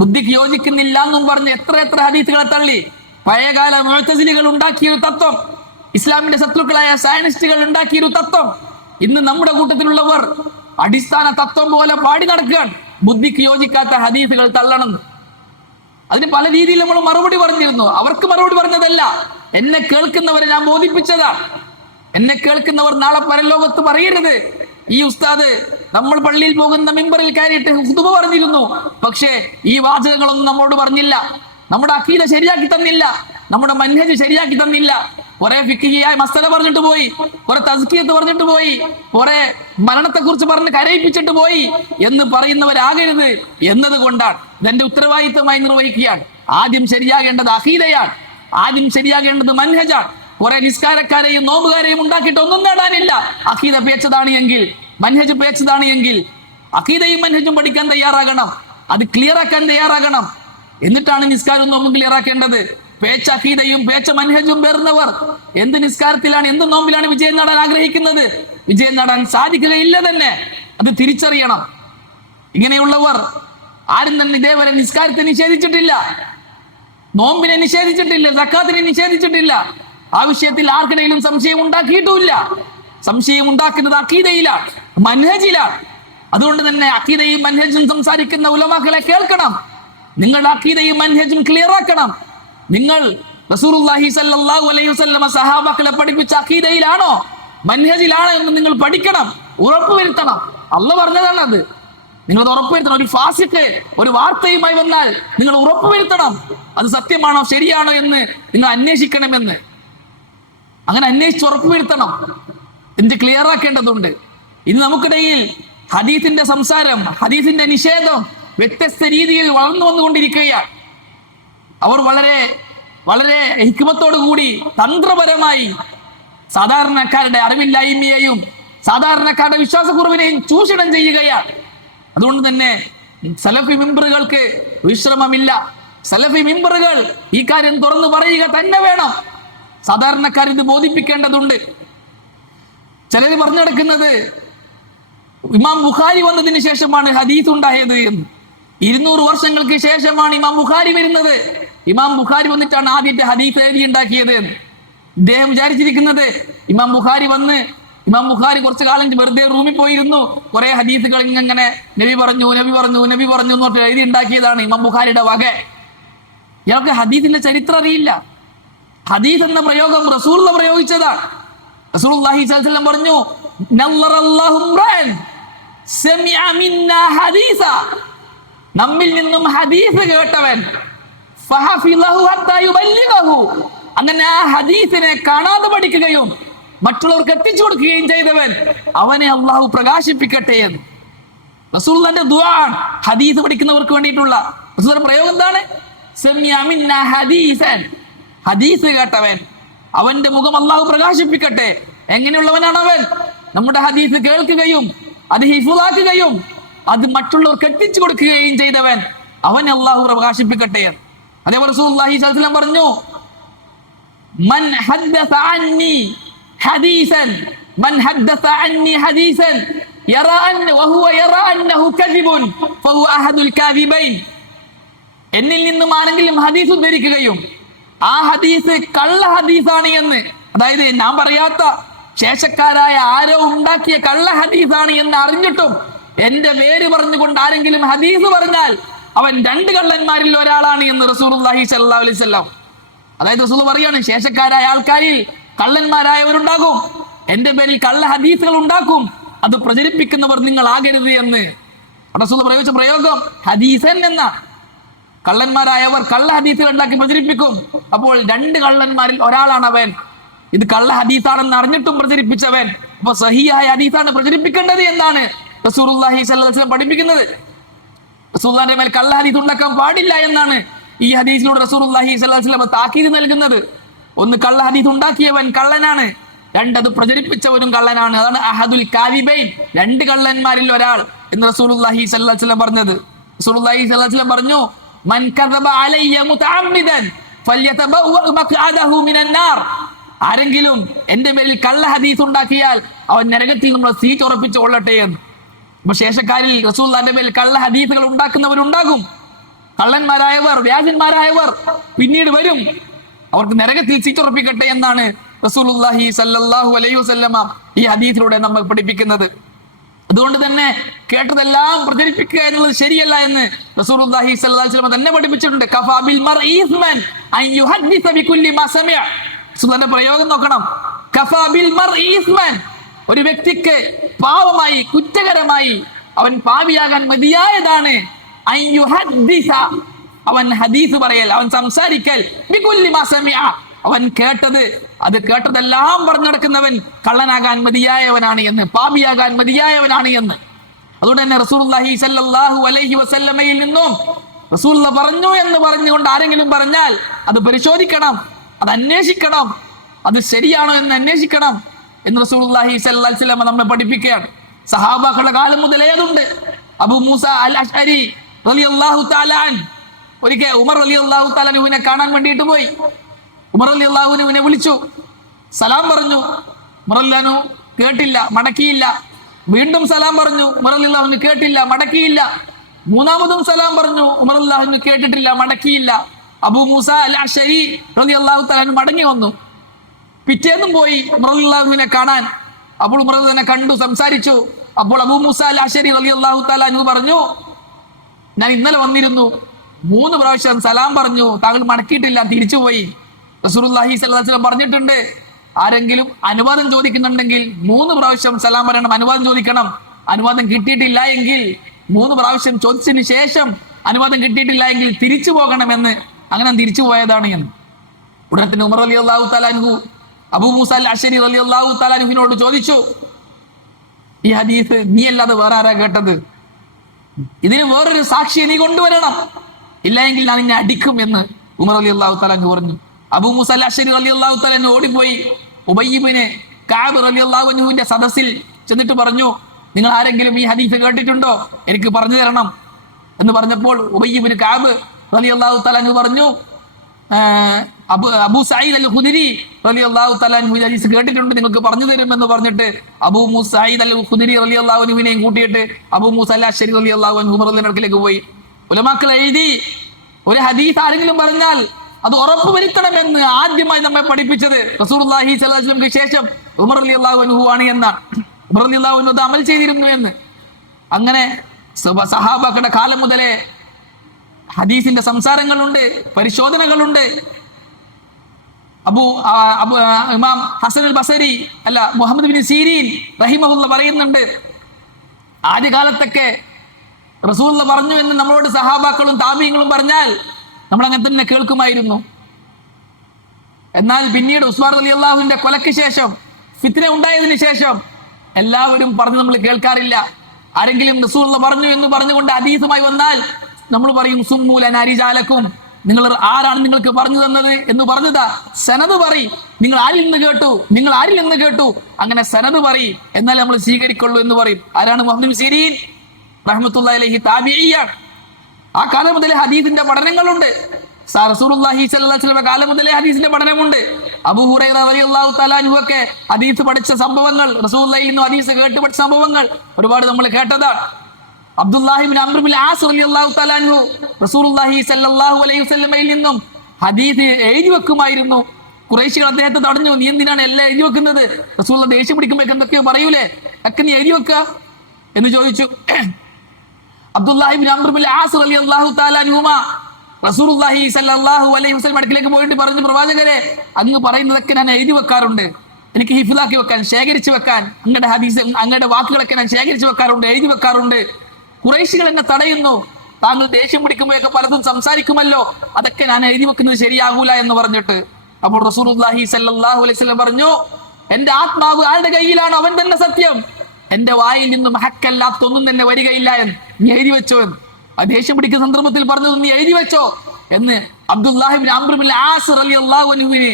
ബുദ്ധിക്ക് യോജിക്കുന്നില്ല എന്നും പറഞ്ഞ് എത്ര ഹദീസുകളെ തള്ളി. പഴയകാല മുഅ്തസിലികൾ ഉണ്ടാക്കിയൊരു തത്വം, ഇസ്ലാമിന്റെ ശത്രുക്കളായ സയനിസ്റ്റുകൾ ഉണ്ടാക്കിയൊരു തത്വം ഇന്ന് നമ്മുടെ കൂട്ടത്തിലുള്ളവർ അടിസ്ഥാന തത്വം പോലെ പാടി നടക്കുകയാണ്. ബുദ്ധിക്ക് യോജിക്കാത്ത ഹദീസുകൾ തള്ളണം. അതിന് പല രീതിയിൽ നമ്മൾ മറുപടി പറഞ്ഞിരുന്നു. അവർക്ക് മറുപടി പറഞ്ഞതല്ല, എന്നെ കേൾക്കുന്നവരെ ഞാൻ ബോധിപ്പിച്ചതാണ്. എന്നെ കേൾക്കുന്നവർ നാളെ പരലോകത്ത് പറയരുത്, ഈ ഉസ്താദ് നമ്മൾ പള്ളിയിൽ പോകുന്ന മിമ്പറിൽ കയറിയിട്ട് ഖുതുബ പറഞ്ഞിരുന്നു, പക്ഷേ ഈ വാചകങ്ങളൊന്നും നമ്മോട് പറഞ്ഞില്ല, നമ്മുടെ അഖീദ ശരിയാക്കി തന്നില്ല, നമ്മുടെ മൻഹജ് ശരിയാക്കി തന്നില്ല. കുറെ ഫിഖ്ഹിയായ മസ്അല പറഞ്ഞിട്ട് പോയി, കുറെ തസ്കിയത്ത് പറഞ്ഞിട്ട് പോയി, കുറെ മരണത്തെ കുറിച്ച് പറഞ്ഞ് കരയിപ്പിച്ചിട്ട് പോയി എന്ന് പറയുന്നവരാകരുത് എന്നതുകൊണ്ടാണ് ഇതെന്റെ ഉത്തരവാദിത്തമായി നിർവഹിക്കുകയാണ്. ആദ്യം ശരിയാകേണ്ടത് അഖീദയാണ്, ആദ്യം ശരിയാകേണ്ടത് മൻഹജാണ്. കുറെ നിസ്കാരക്കാരെയും നോമ്പുകാരെയും ഉണ്ടാക്കിയിട്ട് ഒന്നും നേടാനില്ല. അഖീദ പേച്ചതാണ് എങ്കിൽ, മൻഹജ് പേച്ചതാണ് എങ്കിൽ അഖീദയും മൻഹജും പഠിക്കാൻ തയ്യാറാകണം, അത് ക്ലിയർ ആക്കാൻ തയ്യാറാകണം. എന്നിട്ടാണ് നിസ്കാരവും നോമ്പും ക്ലിയർ ആക്കേണ്ടത്. പേച്ച അഖീദയും പേച്ച മൻഹജും പേർന്നവർ എന്ത് നിസ്കാരത്തിലാണ് എന്ത് നോമ്പിലാണ് വിജയം നേടാൻ ആഗ്രഹിക്കുന്നത്? വിജയം നേടാൻ സാധിക്കുകയില്ല തന്നെ. അത് തിരിച്ചറിയണം. ഇങ്ങനെയുള്ളവർ ആരും തന്നെ ഇതേവരെ നിസ്കാരത്തെ നിഷേധിച്ചിട്ടില്ല, നോമ്പിനെ നിഷേധിച്ചിട്ടില്ല, സക്കാത്തിനെ നിഷേധിച്ചിട്ടില്ല. ആ വിഷയത്തിൽ ആർക്കിടയിലും സംശയം ഉണ്ടാക്കിയിട്ടുമില്ല. സംശയം ഉണ്ടാക്കുന്നത് അഖീദയിലാണ്, മൻഹജിലാണ്. അതുകൊണ്ട് തന്നെ അഖീദയും മൻഹജും സംസാരിക്കുന്ന ഉലമാക്കളെ കേൾക്കണം. നിങ്ങളുടെ അഖീദയും മൻഹജും ക്ലിയർ ആക്കണം. നിങ്ങൾ റസൂലുള്ളാഹി സ്വല്ലല്ലാഹു അലൈഹി വസല്ലമ സഹാബാക്കളെ പഠിപ്പിച്ച അഖീദയിലാണോ മൻഹജിലാണോ എന്ന് നിങ്ങൾ പഠിക്കണം, ഉറപ്പുവരുത്തണം. അള്ളാഹ് പറഞ്ഞതാണ് അത്. നിങ്ങൾ ഉറപ്പുവരുത്തണം. ഒരു ഫാസിഖ് ഒരു വാർത്തയുമായി വന്നാൽ നിങ്ങൾ ഉറപ്പുവരുത്തണം അത് സത്യമാണോ ശരിയാണോ എന്ന് നിങ്ങൾ അന്വേഷിക്കണമെന്ന്. അങ്ങനെ അന്വേഷിച്ച് ഉറപ്പുവരുത്തണം, എന്നിട്ട് ക്ലിയർ ആക്കേണ്ടതുണ്ട്. ഇന്ന് നമുക്കിടയിൽ ഹദീസിന്റെ സംസാരം, ഹദീസിന്റെ നിഷേധം വ്യത്യസ്ത രീതിയിൽ വളർന്നു വന്നുകൊണ്ടിരിക്കുകയാണ്. അവർ വളരെ വളരെ ഹിക്മത്തോടു കൂടി തന്ത്രപരമായി സാധാരണക്കാരുടെ അറിവില്ലായ്മയെയും സാധാരണക്കാരുടെ വിശ്വാസക്കുറവിനെയും ചൂഷണം ചെയ്യുകയാണ്. അതുകൊണ്ട് തന്നെ സലഫി മിമ്പറുകൾക്ക് വിശ്രമമില്ല. സലഫി മിമ്പറുകൾ ഈ കാര്യം തുറന്നു പറയുക തന്നെ വേണം. സാധാരണക്കാർ ഇത് ബോധിപ്പിക്കേണ്ടതുണ്ട്. ചിലർ പറഞ്ഞു നടക്കുന്നത് ഇമാം ബുഖാരി വന്നതിന് ശേഷമാണ് ഹദീസ് ഉണ്ടായത് എന്ന്. 200 വർഷങ്ങൾക്ക് ശേഷമാണ് ഇമാം ബുഖാരി വരുന്നത്. ഇമാം ബുഖാരി വന്നിട്ടാണ് ആദ്യത്തെ ഹദീസ് എഴുതി ഉണ്ടാക്കിയത് എന്ന് ഇദ്ദേഹം വിചാരിച്ചിരിക്കുന്നത്. ഇമാം ബുഖാരി വന്ന് ഇമാം ബുഖാരി കുറച്ചു കാലം വെറുതെ റൂമിൽ പോയിരുന്നു, കുറെ ഹദീസുകൾ ഇങ്ങനെ നബി പറഞ്ഞു എന്ന് പറഞ്ഞിട്ട് എഴുതി ഉണ്ടാക്കിയതാണ് ഇമാം ബുഖാരിയുടെ വക. ഇയാൾക്ക് ഹദീസിന്റെ ചരിത്രം അറിയില്ല. ഹദീസ് എന്ന പ്രയോഗം റസൂൽ പ്രയോഗിച്ചതാണ്. റസൂലുള്ളാഹി സ്വല്ലല്ലാഹു അലൈഹി വസല്ലം പറഞ്ഞു, നല്ലറല്ലാഹു ഇംറഅൻ സമിഅ മിന്നാ ഹദീസ, നമ്മിൽ നിന്നും ഹദീസ് കേട്ടവൻ, ഫഹഫിളഹു ഹത്താ യുബല്ലിഗഹു, അങ്ങനെ ആ ഹദീസിനെ കാണാതെ പഠിക്കുകയും മറ്റുള്ളവർക്ക് എത്തിച്ചു കൊടുക്കുകയും ചെയ്തവൻ, അവനെ അള്ളാഹു പ്രകാശിപ്പിക്കട്ടെ എന്ന് റസൂലുള്ളാഹിന്റെ ദുആ. ഹദീസ് പഠിക്കുന്നവർക്ക് വേണ്ടിയിട്ടുള്ള റസൂലുള്ളാഹിന്റെ പ്രയോഗം എന്താണ്? സമിഅ മിന്നാ ഹദീസൻ, ഹദീസ് കേട്ടവൻ അവന്റെ മുഖം അള്ളാഹു പ്രകാശിപ്പിക്കട്ടെ. എങ്ങനെയുള്ളവനാണ് അവൻ? നമ്മുടെ ഹദീസ് കേൾക്കുകയും അത് ഹിഫുളാക്കുകയും അത് മറ്റുള്ളവർക്ക് എത്തിച്ചു കൊടുക്കുകയും ചെയ്തവൻ, അവൻ അള്ളാഹു പ്രകാശിപ്പിക്കട്ടെ. അതേപോലെ റസൂലുള്ളാഹി സ്വല്ലല്ലാഹു അലൈഹി വസല്ലം പറഞ്ഞു, മൻ ഹദ്ദസ അന്നി ഹദീസൻ മൻ ഹദ്ദസ അന്നി ഹദീസൻ യറാ അന്ന വഹുവ യറാ അന്നഹു കദിബുൻ ഫഹുവ അഹദുൽ കാദിബൈൻ. എന്നിൽ നിന്നും ആരെങ്കിലും ഹദീസ് ഉദ്ധരിക്കുകയും ആ ഹദീസ് കള്ള ഹദീസാണ് എന്ന്, അതായത് ഞാൻ പറയാത്ത ശേഷക്കാരായ ആരോ ഉണ്ടാക്കിയ കള്ള ഹദീസാണ് എന്ന് അറിഞ്ഞിട്ടും എന്റെ പേര് പറഞ്ഞുകൊണ്ട് ആരെങ്കിലും ഹദീസ് പറഞ്ഞാൽ അവൻ രണ്ട് കള്ളന്മാരിൽ ഒരാളാണ് എന്ന് റസൂലുള്ളാഹി സ്വല്ലല്ലാഹു അലൈഹി വസല്ലം. അതായത് റസൂൽ പറയാണ്, ശേഷക്കാരായ ആൾക്കാരിൽ കള്ളന്മാരായവരുണ്ടാകും, എന്റെ പേരിൽ കള്ള ഹദീസുകൾ ഉണ്ടാക്കും, അത് പ്രചരിപ്പിക്കുന്നവർ നിങ്ങൾ ആകരുത് എന്ന് റസൂൽ പ്രയോഗിച്ച പ്രയോഗം ഹദീസൻ എന്ന. കള്ളന്മാരായവർ കള്ള ഹദീസുകൾ ഉണ്ടാക്കി പ്രചരിപ്പിക്കും. അപ്പോൾ രണ്ട് കള്ളന്മാരിൽ ഒരാളാണ് അവൻ. ഇത് കള്ള ഹദീസാണെന്ന് അറിഞ്ഞിട്ടും പ്രചരിപ്പിച്ചവൻ. അപ്പൊ സഹിയായ ഹദീസാണ് പ്രചരിപ്പിക്കേണ്ടത് എന്നാണ് റസൂലുള്ളാഹി സ്വല്ലല്ലാഹു അലൈഹി വസല്ലം പഠിപ്പിക്കുന്നത്. റസൂലുള്ളാഹിന്റെ മേൽ കള്ള ഹദീസ് ഉണ്ടാക്കാൻ പാടില്ല എന്നാണ് ഈ ഹദീസിലൂടെ റസൂലുള്ളാഹി സ്വല്ലല്ലാഹു അലൈഹി വസല്ലം താക്കീത് നൽകുന്നത്. ഒന്ന്, കള്ള ഹദീസ് ഉണ്ടാക്കിയവൻ കള്ളനാണ്. രണ്ട്, അത് പ്രചരിപ്പിച്ചവനും കള്ളനാണ്. അതാണ് അഹദുൽ കാദിബൈൻ, രണ്ട് കള്ളന്മാരിൽ ഒരാൾ എന്ന് റസൂലുള്ളാഹി സ്വല്ലല്ലാഹു അലൈഹി വസല്ലം പറഞ്ഞത്. റസൂലുള്ളാഹി സ്വല്ലല്ലാഹു അലൈഹി വസല്ലം പറഞ്ഞു, മൻ കദബ അലയ്യ മുതഅമ്മിദൻ ഫല്യതബവ്വ മഖ്അദഹു മിനൻ നാർ. ആരെങ്കിലും എന്റെ പേരിൽ കള്ള ഹദീസ് ഉണ്ടാക്കിയാൽ അവൻ നരകത്തിൽ നമ്മൾ സീറ്റ് ഉറപ്പിച്ചു കൊള്ളട്ടെ എന്ന്. അപ്പൊ ശേഷക്കാരിൽ റസൂലുള്ളാഹിന്റെ പേരിൽ കള്ള ഹദീസുകൾ ഉണ്ടാക്കുന്നവരുണ്ടാകും. കള്ളന്മാരായവർ, വ്യാജന്മാരായവർ പിന്നീട് വരും. അവർക്ക് നരകത്തിൽ സീറ്റ് ഉറപ്പിക്കട്ടെ എന്നാണ് റസൂലുള്ളാഹി സ്വല്ലല്ലാഹു അലൈഹി വസല്ലമ ഈ ഹദീസിലൂടെ നമ്മൾ പഠിപ്പിക്കുന്നത്. അതുകൊണ്ട് തന്നെ കേട്ടതെല്ലാം പ്രചരിപ്പിക്കുക എന്നുള്ളത് ശരിയല്ല എന്ന് റസൂലുള്ളാഹി സ്വല്ലല്ലാഹു അലൈഹി വസല്ലം തന്നെ പഠിപ്പിച്ചിട്ടുണ്ട്. കഫാ ബിൽ മർഇ ഇസ്മൻ അൻ യുഹദ്ദിസ ബികുല്ലി മാ സമിഅ. റസൂലുള്ളാഹിന്റെ പ്രയോഗം നോക്കണം. കഫാ ബിൽ മർഇ ഇസ്മൻ, ഒരു വ്യക്തിക്ക് പാവമായി, കുറ്റകരമായി, അവൻ പാപിയാകാൻ മതിയായതാണ് അൻ യുഹദ്ദിസ, അവൻ ഹദീസ് പറയൽ, അവൻ സംസാരിക്കൽ, ബികുല്ലി മാ സമിഅ, അവൻ കേട്ടത്, അത് കേട്ടതെല്ലാം പറഞ്ഞു നടക്കുന്നവൻ കള്ളനാകാൻ മതിയായവനാണ് എന്ന്, പാപിയാകാൻ മതിയായവനാണ് എന്ന്. അതുകൊണ്ട് തന്നെ റസൂലുള്ളാഹി സ്വല്ലല്ലാഹു അലൈഹി വസല്ലമയിൽ നിന്നും റസൂലുള്ളാഹി പറഞ്ഞു എന്ന് പറഞ്ഞുകൊണ്ട് ആരെങ്കിലും പറഞ്ഞാൽ അത് പരിശോധിക്കണം, അത് അന്വേഷിക്കണം, അത് ശരിയാണോ എന്ന് അന്വേഷിക്കണം എന്ന് റസൂലുള്ളാഹി സ്വല്ലല്ലാഹു അലൈഹി വസല്ലമ നമ്മെ പഠിപ്പിക്കുകയാണ്. സഹാബാക്കളുടെ കാലം മുതലേ അതുണ്ട്. അബൂ മൂസ അൽ അശ്അരി റളിയല്ലാഹു തആല അൻ ഒരിക്കൽ ഉമർ റളിയല്ലാഹു തആല അൻഹുവിനെ കാണാൻ വേണ്ടിയിട്ട് പോയി. ഉമർ റളിയല്ലാഹു അൻഹുവിനെ വിളിച്ചു, സലാം പറഞ്ഞു. ഉമർ റളിയല്ലാഹു അൻഹു കേട്ടില്ല, മടക്കിയില്ല. വീണ്ടും സലാം പറഞ്ഞു. ഉമർ റളിയല്ലാഹു അൻഹു കേട്ടില്ല, മടക്കിയില്ല. മൂന്നാമതും സലാം പറഞ്ഞു. ഉമർ റളിയല്ലാഹു അൻഹു കേട്ടിട്ടില്ല, മടക്കിയില്ല. അബൂ മൂസ അൽ അശ്അരി റളിയല്ലാഹു തആല അൻഹു മടങ്ങി വന്നു. പിറ്റേന്നും പോയി ഉമർ റളിയല്ലാഹു അൻഹുവിനെ കാണാൻ. അപ്പോൾ ഉമർ തന്നെ കണ്ടു, സംസാരിച്ചു. അപ്പോൾ അബൂ മൂസ അൽ അശ്അരി റളിയല്ലാഹു തആല അൻഹു പറഞ്ഞു, ഞാൻ ഇന്നലെ വന്നിരുന്നു, 3 പ്രാവശ്യം സലാം പറഞ്ഞു, താങ്കൾ മടക്കിയിട്ടില്ല, തിരിച്ചുപോയി. റസൂലുള്ളാഹി സ്വല്ലല്ലാഹു അലൈഹി വസല്ലം പറഞ്ഞിട്ടുണ്ട്, ആരെങ്കിലും അനുവാദം ചോദിക്കുന്നുണ്ടെങ്കിൽ 3 പ്രാവശ്യം സലാം പറയണം, അനുവാദം ചോദിക്കണം. അനുവാദം കിട്ടിയിട്ടില്ല എങ്കിൽ 3 പ്രാവശ്യം ചോദിച്ചതിന് ശേഷം അനുവാദം കിട്ടിയിട്ടില്ല എങ്കിൽ തിരിച്ചു പോകണമെന്ന്. അങ്ങനെ തിരിച്ചു പോയതാണ് എന്ന്. ഉടനെ തന്നെ ഉമർ റളിയല്ലാഹു തആല അൻഹു അബൂ മൂസ അൽ അശ്അരി റളിയല്ലാഹു തആല അൻഹുവിനോട് ചോദിച്ചു, ഈ ഹദീസ് നീ അല്ലാതെ വേറെ ആരാ കേട്ടത്? ഇതിന് വേറൊരു സാക്ഷിയെ നീ കൊണ്ടുവരണം, ഇല്ല എങ്കിൽ ഞാൻ നിന്നെ അടിക്കും എന്ന് ഉമർ റളിയല്ലാഹു തആല അൻഹു പറഞ്ഞു. അബൂ മൂസ അൽ അശ്അരി റളിയല്ലാഹു തആല അൻഹു ഓടിപ്പോയി ഉബയ്യ് ഇബ്നു കഅബ് റളിയല്ലാഹു അൻഹുവിന്റെ സദസ്സിൽ ചെന്നിട്ട് പറഞ്ഞു, നിങ്ങൾ ആരെങ്കിലും ഈ ഹദീസ് കേട്ടിട്ടുണ്ടോ? എനിക്ക് പറഞ്ഞു തരണം എന്ന് പറഞ്ഞപ്പോൾ ഉബയ്യ് ഇബ്നു കഅബ് റളിയല്ലാഹു തആല അൻഹു പറഞ്ഞു, അബൂ സഈദ് അൽ ഖുദരി റളിയല്ലാഹു തആല അൻഹു ഈ ഹദീസ് കേട്ടിട്ടുണ്ട്, നിങ്ങൾക്ക് പറഞ്ഞു തരുമെന്ന് പറഞ്ഞിട്ട് അബൂ മൂസ സഈദ് അൽ ഖുദരി റളിയല്ലാഹു അൻഹുവിനെയും കൂട്ടിയിട്ട് അബൂ മൂസ അൽ അശ്അരി റളിയല്ലാഹു അൻഹു ഉമർ റളിയല്ലാഹു അൻഹുവിലേക്ക് പോയി. ഉലമാക്കൾ എഴുതി, ഒരു ഹദീസ് ആരെങ്കിലും പറഞ്ഞാൽ അത് ഉറപ്പ് വരുത്തണമെന്ന് ആദ്യമായി നമ്മെ പഠിപ്പിച്ചത് റസൂലുള്ളാഹി സ്വല്ലല്ലാഹു അലൈഹി വസല്ലമക്ക് ശേഷം ഉമർ റളിയല്ലാഹു അൻഹു ആണ് എന്നാണ്. ഉമർ റളിയല്ലാഹു അൻഹു അത് അമൽ ചെയ്തിരുന്നു എന്ന്. അങ്ങനെ സഹാബാക്കളുടെ കാലം മുതലേ ഹദീസിന്റെ സംസാരങ്ങളുണ്ട്, പരിശോധനകളുണ്ട്. ഇമാം ഹസൻ അൽ ബസരി അല്ല മുഹമ്മദ് ബിൻ സീരീൻ റഹിമഹുല്ല പറയുന്നുണ്ട്, ആദ്യകാലത്തൊക്കെ റസൂലുള്ളാഹി പറഞ്ഞു എന്ന് നമ്മളോട് സഹാബാക്കളും താബീങ്ങളും പറഞ്ഞാൽ നമ്മൾ അങ്ങനെ തന്നെ കേൾക്കുമായിരുന്നു. എന്നാൽ പിന്നീട് ഉസ്മാൻ റളിയല്ലാഹുവിന്റെ കൊലയ്ക്ക് ശേഷം, ഫിത്ന ഉണ്ടായതിനു ശേഷം എല്ലാവരും പറഞ്ഞു നമ്മൾ കേൾക്കാറില്ല. ആരെങ്കിലും റസൂലുള്ളാഹി പറഞ്ഞു എന്ന് പറഞ്ഞുകൊണ്ട് ഹദീസുമായി വന്നാൽ നമ്മൾ പറയും, സുമ്മൂല നാരിജാലക്കും, നിങ്ങൾ ആരാണ് നിങ്ങൾക്ക് പറഞ്ഞു തന്നത് എന്ന് പറഞ്ഞതാ, സനദ് പറയും, നിങ്ങൾ ആരിൽ നിന്ന് കേട്ടു, നിങ്ങൾ ആരിൽ നിന്ന് കേട്ടു, അങ്ങനെ സനദ് പറയും, എന്നാൽ നമ്മൾ സ്വീകരിക്കുള്ളൂ എന്ന് പറയും. ആരാണ് മുഹമ്മദ് സിരീൻ റഹ്മത്തുള്ളാഹി അലൈഹി? താബിഈയാണ്. ആ കാലം മുതലേ ഹദീസിന്റെ പഠനങ്ങളുണ്ട്. റസൂലുള്ളാഹി സ്വല്ലല്ലാഹു അലൈഹി വസല്ലം കാലം മുതലേ ഹദീസിന്റെ പഠനമുണ്ട്. അബൂ ഹുറൈറ റളിയല്ലാഹു തആല അൻഹു ഒക്കെ ഹദീസ് പഠിച്ച സംഭവങ്ങൾ, റസൂലുള്ളാഹിയിൽ നിന്ന് ഹദീസ് കേട്ട് പഠിച്ച സംഭവങ്ങൾ ഒരുപാട് നമ്മൾ കേട്ടതാണ്. അബ്ദുല്ലാഹി ഇബ്നു അംർ ഇബ്നുൽ ആസ് റളിയല്ലാഹു തആല അൻഹു റസൂലുള്ളാഹി സ്വല്ലല്ലാഹു അലൈഹി വസല്ലമയിൽ നിന്നും ഹദീസ് എഴുതി വെക്കുമായിരുന്നു. ഖുറൈശികൾ അദ്ദേഹത്തെ തടഞ്ഞു. നീ എന്തിനാണ് എല്ലാം എഴുതി വെക്കുന്നത്? റസൂലുള്ള ദേഷ്യം പിടിക്കുമ്പോൾ എന്തൊക്കെയോ പറയൂലേ, ഒക്കെ നീ എഴുതി വെക്കുക എന്ന് ചോദിച്ചു. അബ്ദുല്ലാഹി ഇബ്നു അംർ ഇബ്നുൽ ആസ് റളിയല്ലാഹു തആല അൻഹുമാ റസൂലുള്ളാഹി സ്വല്ലല്ലാഹു അലൈഹി വസല്ലം അടുക്കിലേക്ക് പോയിട്ട് പറഞ്ഞു, പ്രവാചകരെ, അങ്ങ് പറയുന്നതൊക്കെ ഞാൻ എഴുതി വെക്കാറുണ്ട്, എനിക്ക് ഹിഫ്ലാക്കി വെക്കാൻ, ശേഖരിച്ചു വെക്കാൻ, അങ്ങയുടെ ഹദീസ്, അങ്ങയുടെ വാക്കുകളൊക്കെ ഞാൻ ശേഖരിച്ചു വെക്കാറുണ്ട്, എഴുതി വെക്കാറുണ്ട്. ഖുറൈശികൾ എന്നെ തടയുന്നു, താങ്കൾ ദേഷ്യം പിടിക്കുമ്പോഴൊക്കെ പലതും സംസാരിക്കുമല്ലോ, അതൊക്കെ ഞാൻ എഴുതി വെക്കുന്നത് ശരിയാകൂല എന്ന് പറഞ്ഞിട്ട്. അപ്പോൾ റസൂലുള്ളാഹി സ്വല്ലല്ലാഹു അലൈഹി വസല്ലം പറഞ്ഞു, എന്റെ ആത്മാവ് ആരുടെ കയ്യിലാണ് അവൻ തന്നെ സത്യം, എന്റെ വായിൽ നിന്നും ഹക്കല്ലാത്തൊന്നും തന്നെ വരികയില്ല എന്ന് നീ എഴുതി വെച്ചോ എന്ന്. ആ ദേഷ്യം പിടിക്കുന്ന സന്ദർഭത്തിൽ പറഞ്ഞത് നീ എഴുതി വെച്ചോ എന്ന് അബ്ദുല്ലാഹി ഇബ്നു അംർ ഇബ്നുൽ ആസ് റളിയല്ലാഹു അൻഹുവിനെ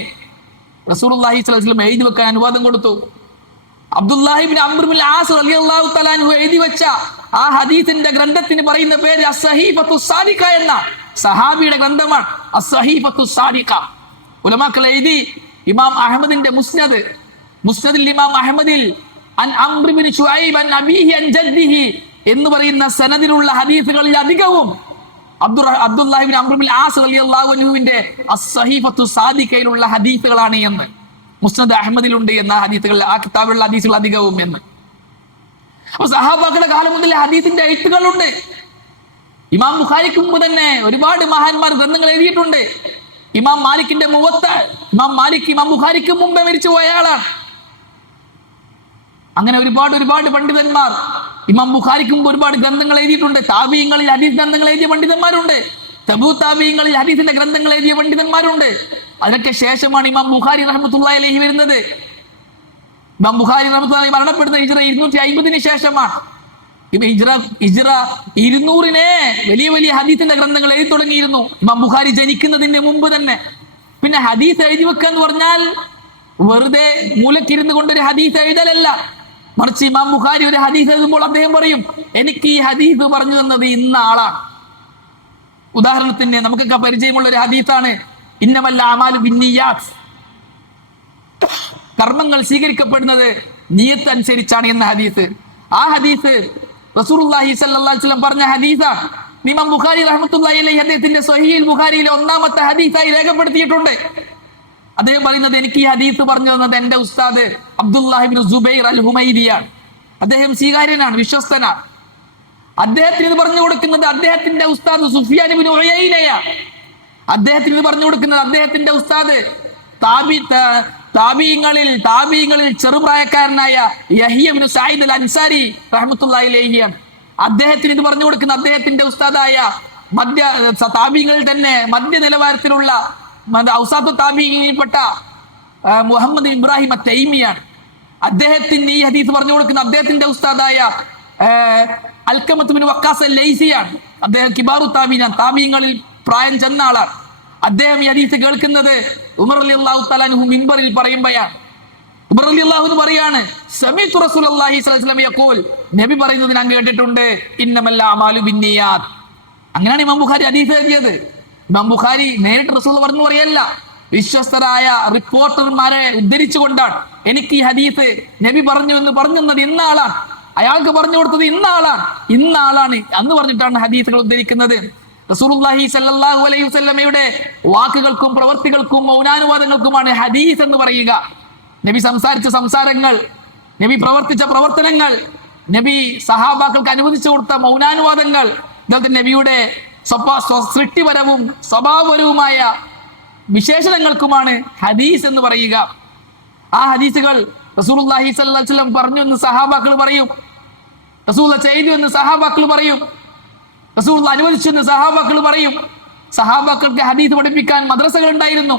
റസൂലുള്ളാഹി സ്വല്ലല്ലാഹു അലൈഹി വസല്ലം എഴുതി വെക്കാൻ അനുവാദം കൊടുത്തു. അബ്ദുല്ലാഹി ഇബ്നു അംർ ഇബ്നുൽ ആസ് റളിയല്ലാഹു തആല അൻഹു എഴുതി വെച്ച ആ ഹദീസിന്റെ ഗ്രന്ഥത്തിന് പറയുന്ന പേര് അസ്സഹീഫത്തു സാദിഖ എന്ന സഹാബിയുടെ ഗ്രന്ഥമാണ്. അസ്സഹീഫത്തു സാദിഖ ഉലമാക്കൾ എഴുതി. ഇമാം അഹ്മദിന്റെ മുസ്നദിൽ ഇമാം അഹ്മദിൽ അൻ അംർ ഇബ്നു ശുഐബ് അൻ അബീഹി അൻ ജദ്ദിഹി എന്ന് പറയുന്ന സനദിലുള്ള ഹദീസുകളിൽ അധികവും അബ്ദുല്ലാഹി ഇബ്നു അംർ ഇബ്നുൽ ആസ് റളിയല്ലാഹു അൻഹുവിന്റെ അസ്സഹീഫത്തു സാദിഖയിലുള്ള ഹദീസുകളാണ് എന്ന് മുസ്നദ് അഹ്മദിലുണ്ട് എന്ന ഹദീസുകൾ, ആ കിതാബിലുള്ള ഹദീസുകൾ അധികവും എന്ന്. അപ്പൊ സഹാബാക്കളുടെ കാലം മുതൽ ഹദീസിന്റെ എഴുത്തുകളുണ്ട്. ഇമാം ബുഖാരിക്ക് മുമ്പ് തന്നെ ഒരുപാട് മഹാന്മാർ ഗ്രന്ഥങ്ങൾ എഴുതിയിട്ടുണ്ട്. ഇമാം മാലിക്കിന്റെ മുവത്ത, ഇമാം ബുഖാരിക്ക് മുമ്പേ മരിച്ചു പോയ ആളാണ്. അങ്ങനെ ഒരുപാട് പണ്ഡിതന്മാർ ഇമാം ബുഖാരിക്ക് മുമ്പ് ഒരുപാട് ഗ്രന്ഥങ്ങൾ എഴുതിയിട്ടുണ്ട്. താബീങ്ങളിൽ ഹദീസ് ഗ്രന്ഥങ്ങൾ എഴുതിയ പണ്ഡിതന്മാരുണ്ട്. തബൂ താബീങ്ങളിൽ ഹദീസിന്റെ ഗ്രന്ഥങ്ങൾ എഴുതിയ പണ്ഡിതന്മാരുണ്ട്. അതിനൊക്കെ ശേഷമാണ് ഇമാം ബുഖാരി റഹ്മത്തുള്ളാഹി അലൈഹി വരുന്നത്. ഇമാം ബുഖാരി റഹ്മത്തുള്ളാഹി മരണപ്പെടുന്ന ഹിജ്റ 250 ശേഷമാണ്. ഹിജ്റ 200 വലിയ ഹദീസിന്റെ ഗ്രന്ഥങ്ങൾ എഴുതി തുടങ്ങിയിരുന്നു ഇമാം ബുഖാരി ജനിക്കുന്നതിന് മുമ്പ് തന്നെ. പിന്നെ ഹദീസ് എഴുതി വെക്കുക എന്ന് പറഞ്ഞാൽ വെറുതെ മൂലക്കിരുന്ന് കൊണ്ടൊരു ഹദീസ് എഴുതലല്ല, മറിച്ച് ഇമാം ബുഖാരി ഒരു ഹദീസ് എഴുതുമ്പോൾ അദ്ദേഹം പറയും, എനിക്ക് ഈ ഹദീസ് പറഞ്ഞു തന്നത് ഇന്ന ആളാണ്. ഉദാഹരണത്തിന് നമുക്കൊക്കെ പരിചയമുള്ള ഒരു ഹദീസാണ് ഇന്നമൽ അഅമാലു ബിന്നിയാത്ത്, കർമ്മങ്ങൾ സ്വീകരിക്കപ്പെടുന്നത് നിയത്ത് അനുസരിച്ചാണ് എന്ന ഹദീസ്. ആ ഹദീസ് റസൂലുള്ളാഹി സ്വല്ലല്ലാഹു അലൈഹി വസല്ലം പറഞ്ഞ ഹദീസാണ്. ഇമാം ബുഖാരി റഹ്മത്തുള്ളാഹി അലൈഹി അദ്ദേഹത്തിന്റെ സ്വഹീഹുൽ ബുഖാരിയിലെ 1-ാമത്തെ ഹദീസായി രേഖപ്പെടുത്തിയിട്ടുണ്ട്. അദ്ദേഹം പറയുന്നത്, എനിക്ക് ഈ ഹദീസ് പറഞ്ഞു തന്നത് എന്റെ ഉസ്താദ് അബ്ദുല്ലാഹി ഇബ്നു സുബൈർ അൽ ഹുമൈദിയാണ്. അദ്ദേഹം സ്വീകാര്യനാണ്, വിശ്വസ്തനാണ്. അദ്ദേഹത്തിന് ഇത് പറഞ്ഞു കൊടുക്കുന്നത് അദ്ദേഹത്തിന്റെ ഉസ്താദ് സുഫിയാൻ ഇബ്നു ഉയൈനയാണ്. അദ്ദേഹത്തിന് ഇത് പറഞ്ഞു കൊടുക്കുന്നത് അദ്ദേഹത്തിന്റെ ഉസ്താദ് താബീങ്ങളിൽ ചെറുപ്രായക്കാരനായ യഹ്യ ഇബ്നു സഈദ് അൽ അൻസാരി റഹ്മത്തുള്ളാഹി അലൈഹിയാണ്. അദ്ദേഹത്തിന് ഇത് പറഞ്ഞു കൊടുക്കുന്ന അദ്ദേഹത്തിന്റെ ഉസ്താദായ താബീങ്ങളിൽ തന്നെ മധ്യ നിലവാരത്തിലുള്ള ഔസാത്തു താബീങ്ങളിൽപ്പെട്ട മുഹമ്മദ് ഇബ്രാഹിം അത്തൈമിയാണ്. അദ്ദേഹത്തിന് ഈ ഹദീസ് പറഞ്ഞു കൊടുക്കുന്ന അദ്ദേഹത്തിന്റെ ഉസ്താദായ അൽക്കമത്ത് ബിൻ വക്കാസ് അൽ ലൈസിയാണ്. അദ്ദേഹം കിബാറു താബീനാണ്, താബീങ്ങളിൽ പ്രായം ചെന്ന ആളാണ്. അദ്ദേഹം ഈ ഹദീസ് കേൾക്കുന്നത് ഉമർ റളിയല്ലാഹു തആല അൻഹു മിമ്പറിൽ പറയുമ്പോഴാണ്. ഉമർ റളിയല്ലാഹു അൻഹു പറയാണ്, സമീഅതു റസൂലുള്ളാഹി സ്വല്ലല്ലാഹു അലൈഹി വസല്ലം യഖൂൽ, നബി പറയുന്നത് ഞാൻ കേട്ടിട്ടുണ്ട്, ഇന്നമൽ അഅമാലു ബിന്നിയാത്ത്. അങ്ങനെയാണ് ഇമാം ബുഖാരി ഹദീസ് എഴുതിയത്. ഇമാം ബുഖാരി നേരിട്ട് റസൂൽ പറഞ്ഞു പറയല്ല, വിശ്വസ്തരായ റിപ്പോർട്ടർമാരെ ഉദ്ധരിച്ചുകൊണ്ടാണ് എനിക്ക് ഈ ഹദീസ് നബി പറഞ്ഞു എന്ന് പറഞ്ഞു തന്നത് ഇന്ന ആളാണ്, അയാൾക്ക് പറഞ്ഞു കൊടുത്തത് ഇന്ന ആളാണ് അന്ന് പറഞ്ഞിട്ടാണ് ഹദീസുകൾ ഉദ്ധരിക്കുന്നത്. റസൂലുള്ളാഹി സ്വല്ലല്ലാഹു അലൈഹി വസല്ലമയുടെ വാക്കുകൾക്കും പ്രവർത്തികൾക്കും മൗനാനുവാദങ്ങൾക്കുമാണ് ഹദീസ് എന്ന് പറയുക. നബി സംസാരിച്ച സംസാരങ്ങൾ, നബി പ്രവർത്തിച്ച പ്രവർത്തനങ്ങൾ, നബി സഹാബാക്കൾക്ക് അനുവദിച്ചു കൊടുത്ത മൗനാനുവാദങ്ങൾ, ഇതൊക്കെ നബിയുടെ സൃഷ്ടിപരവും സ്വഭാവപരവുമായ വിശേഷണങ്ങൾക്കുമാണ് ഹദീസ് എന്ന് പറയുക. ആ ഹദീസുകൾ റസൂലുള്ളാഹി സ്വല്ലല്ലാഹു അലൈഹി വസല്ലം പറഞ്ഞു എന്ന് സഹാബാക്കൾ പറയും, റസൂലുള്ള ചെയ്തു എന്ന് സഹാബാക്കൾ പറയും, റസൂലുള്ള അനുവദിച്ചു എന്ന് സഹാബാക്കൾ പറയും. സഹാബാക്കൾക്ക് ഹദീസ് പഠിപ്പിക്കാൻ മദ്രസകൾ ഉണ്ടായിരുന്നു.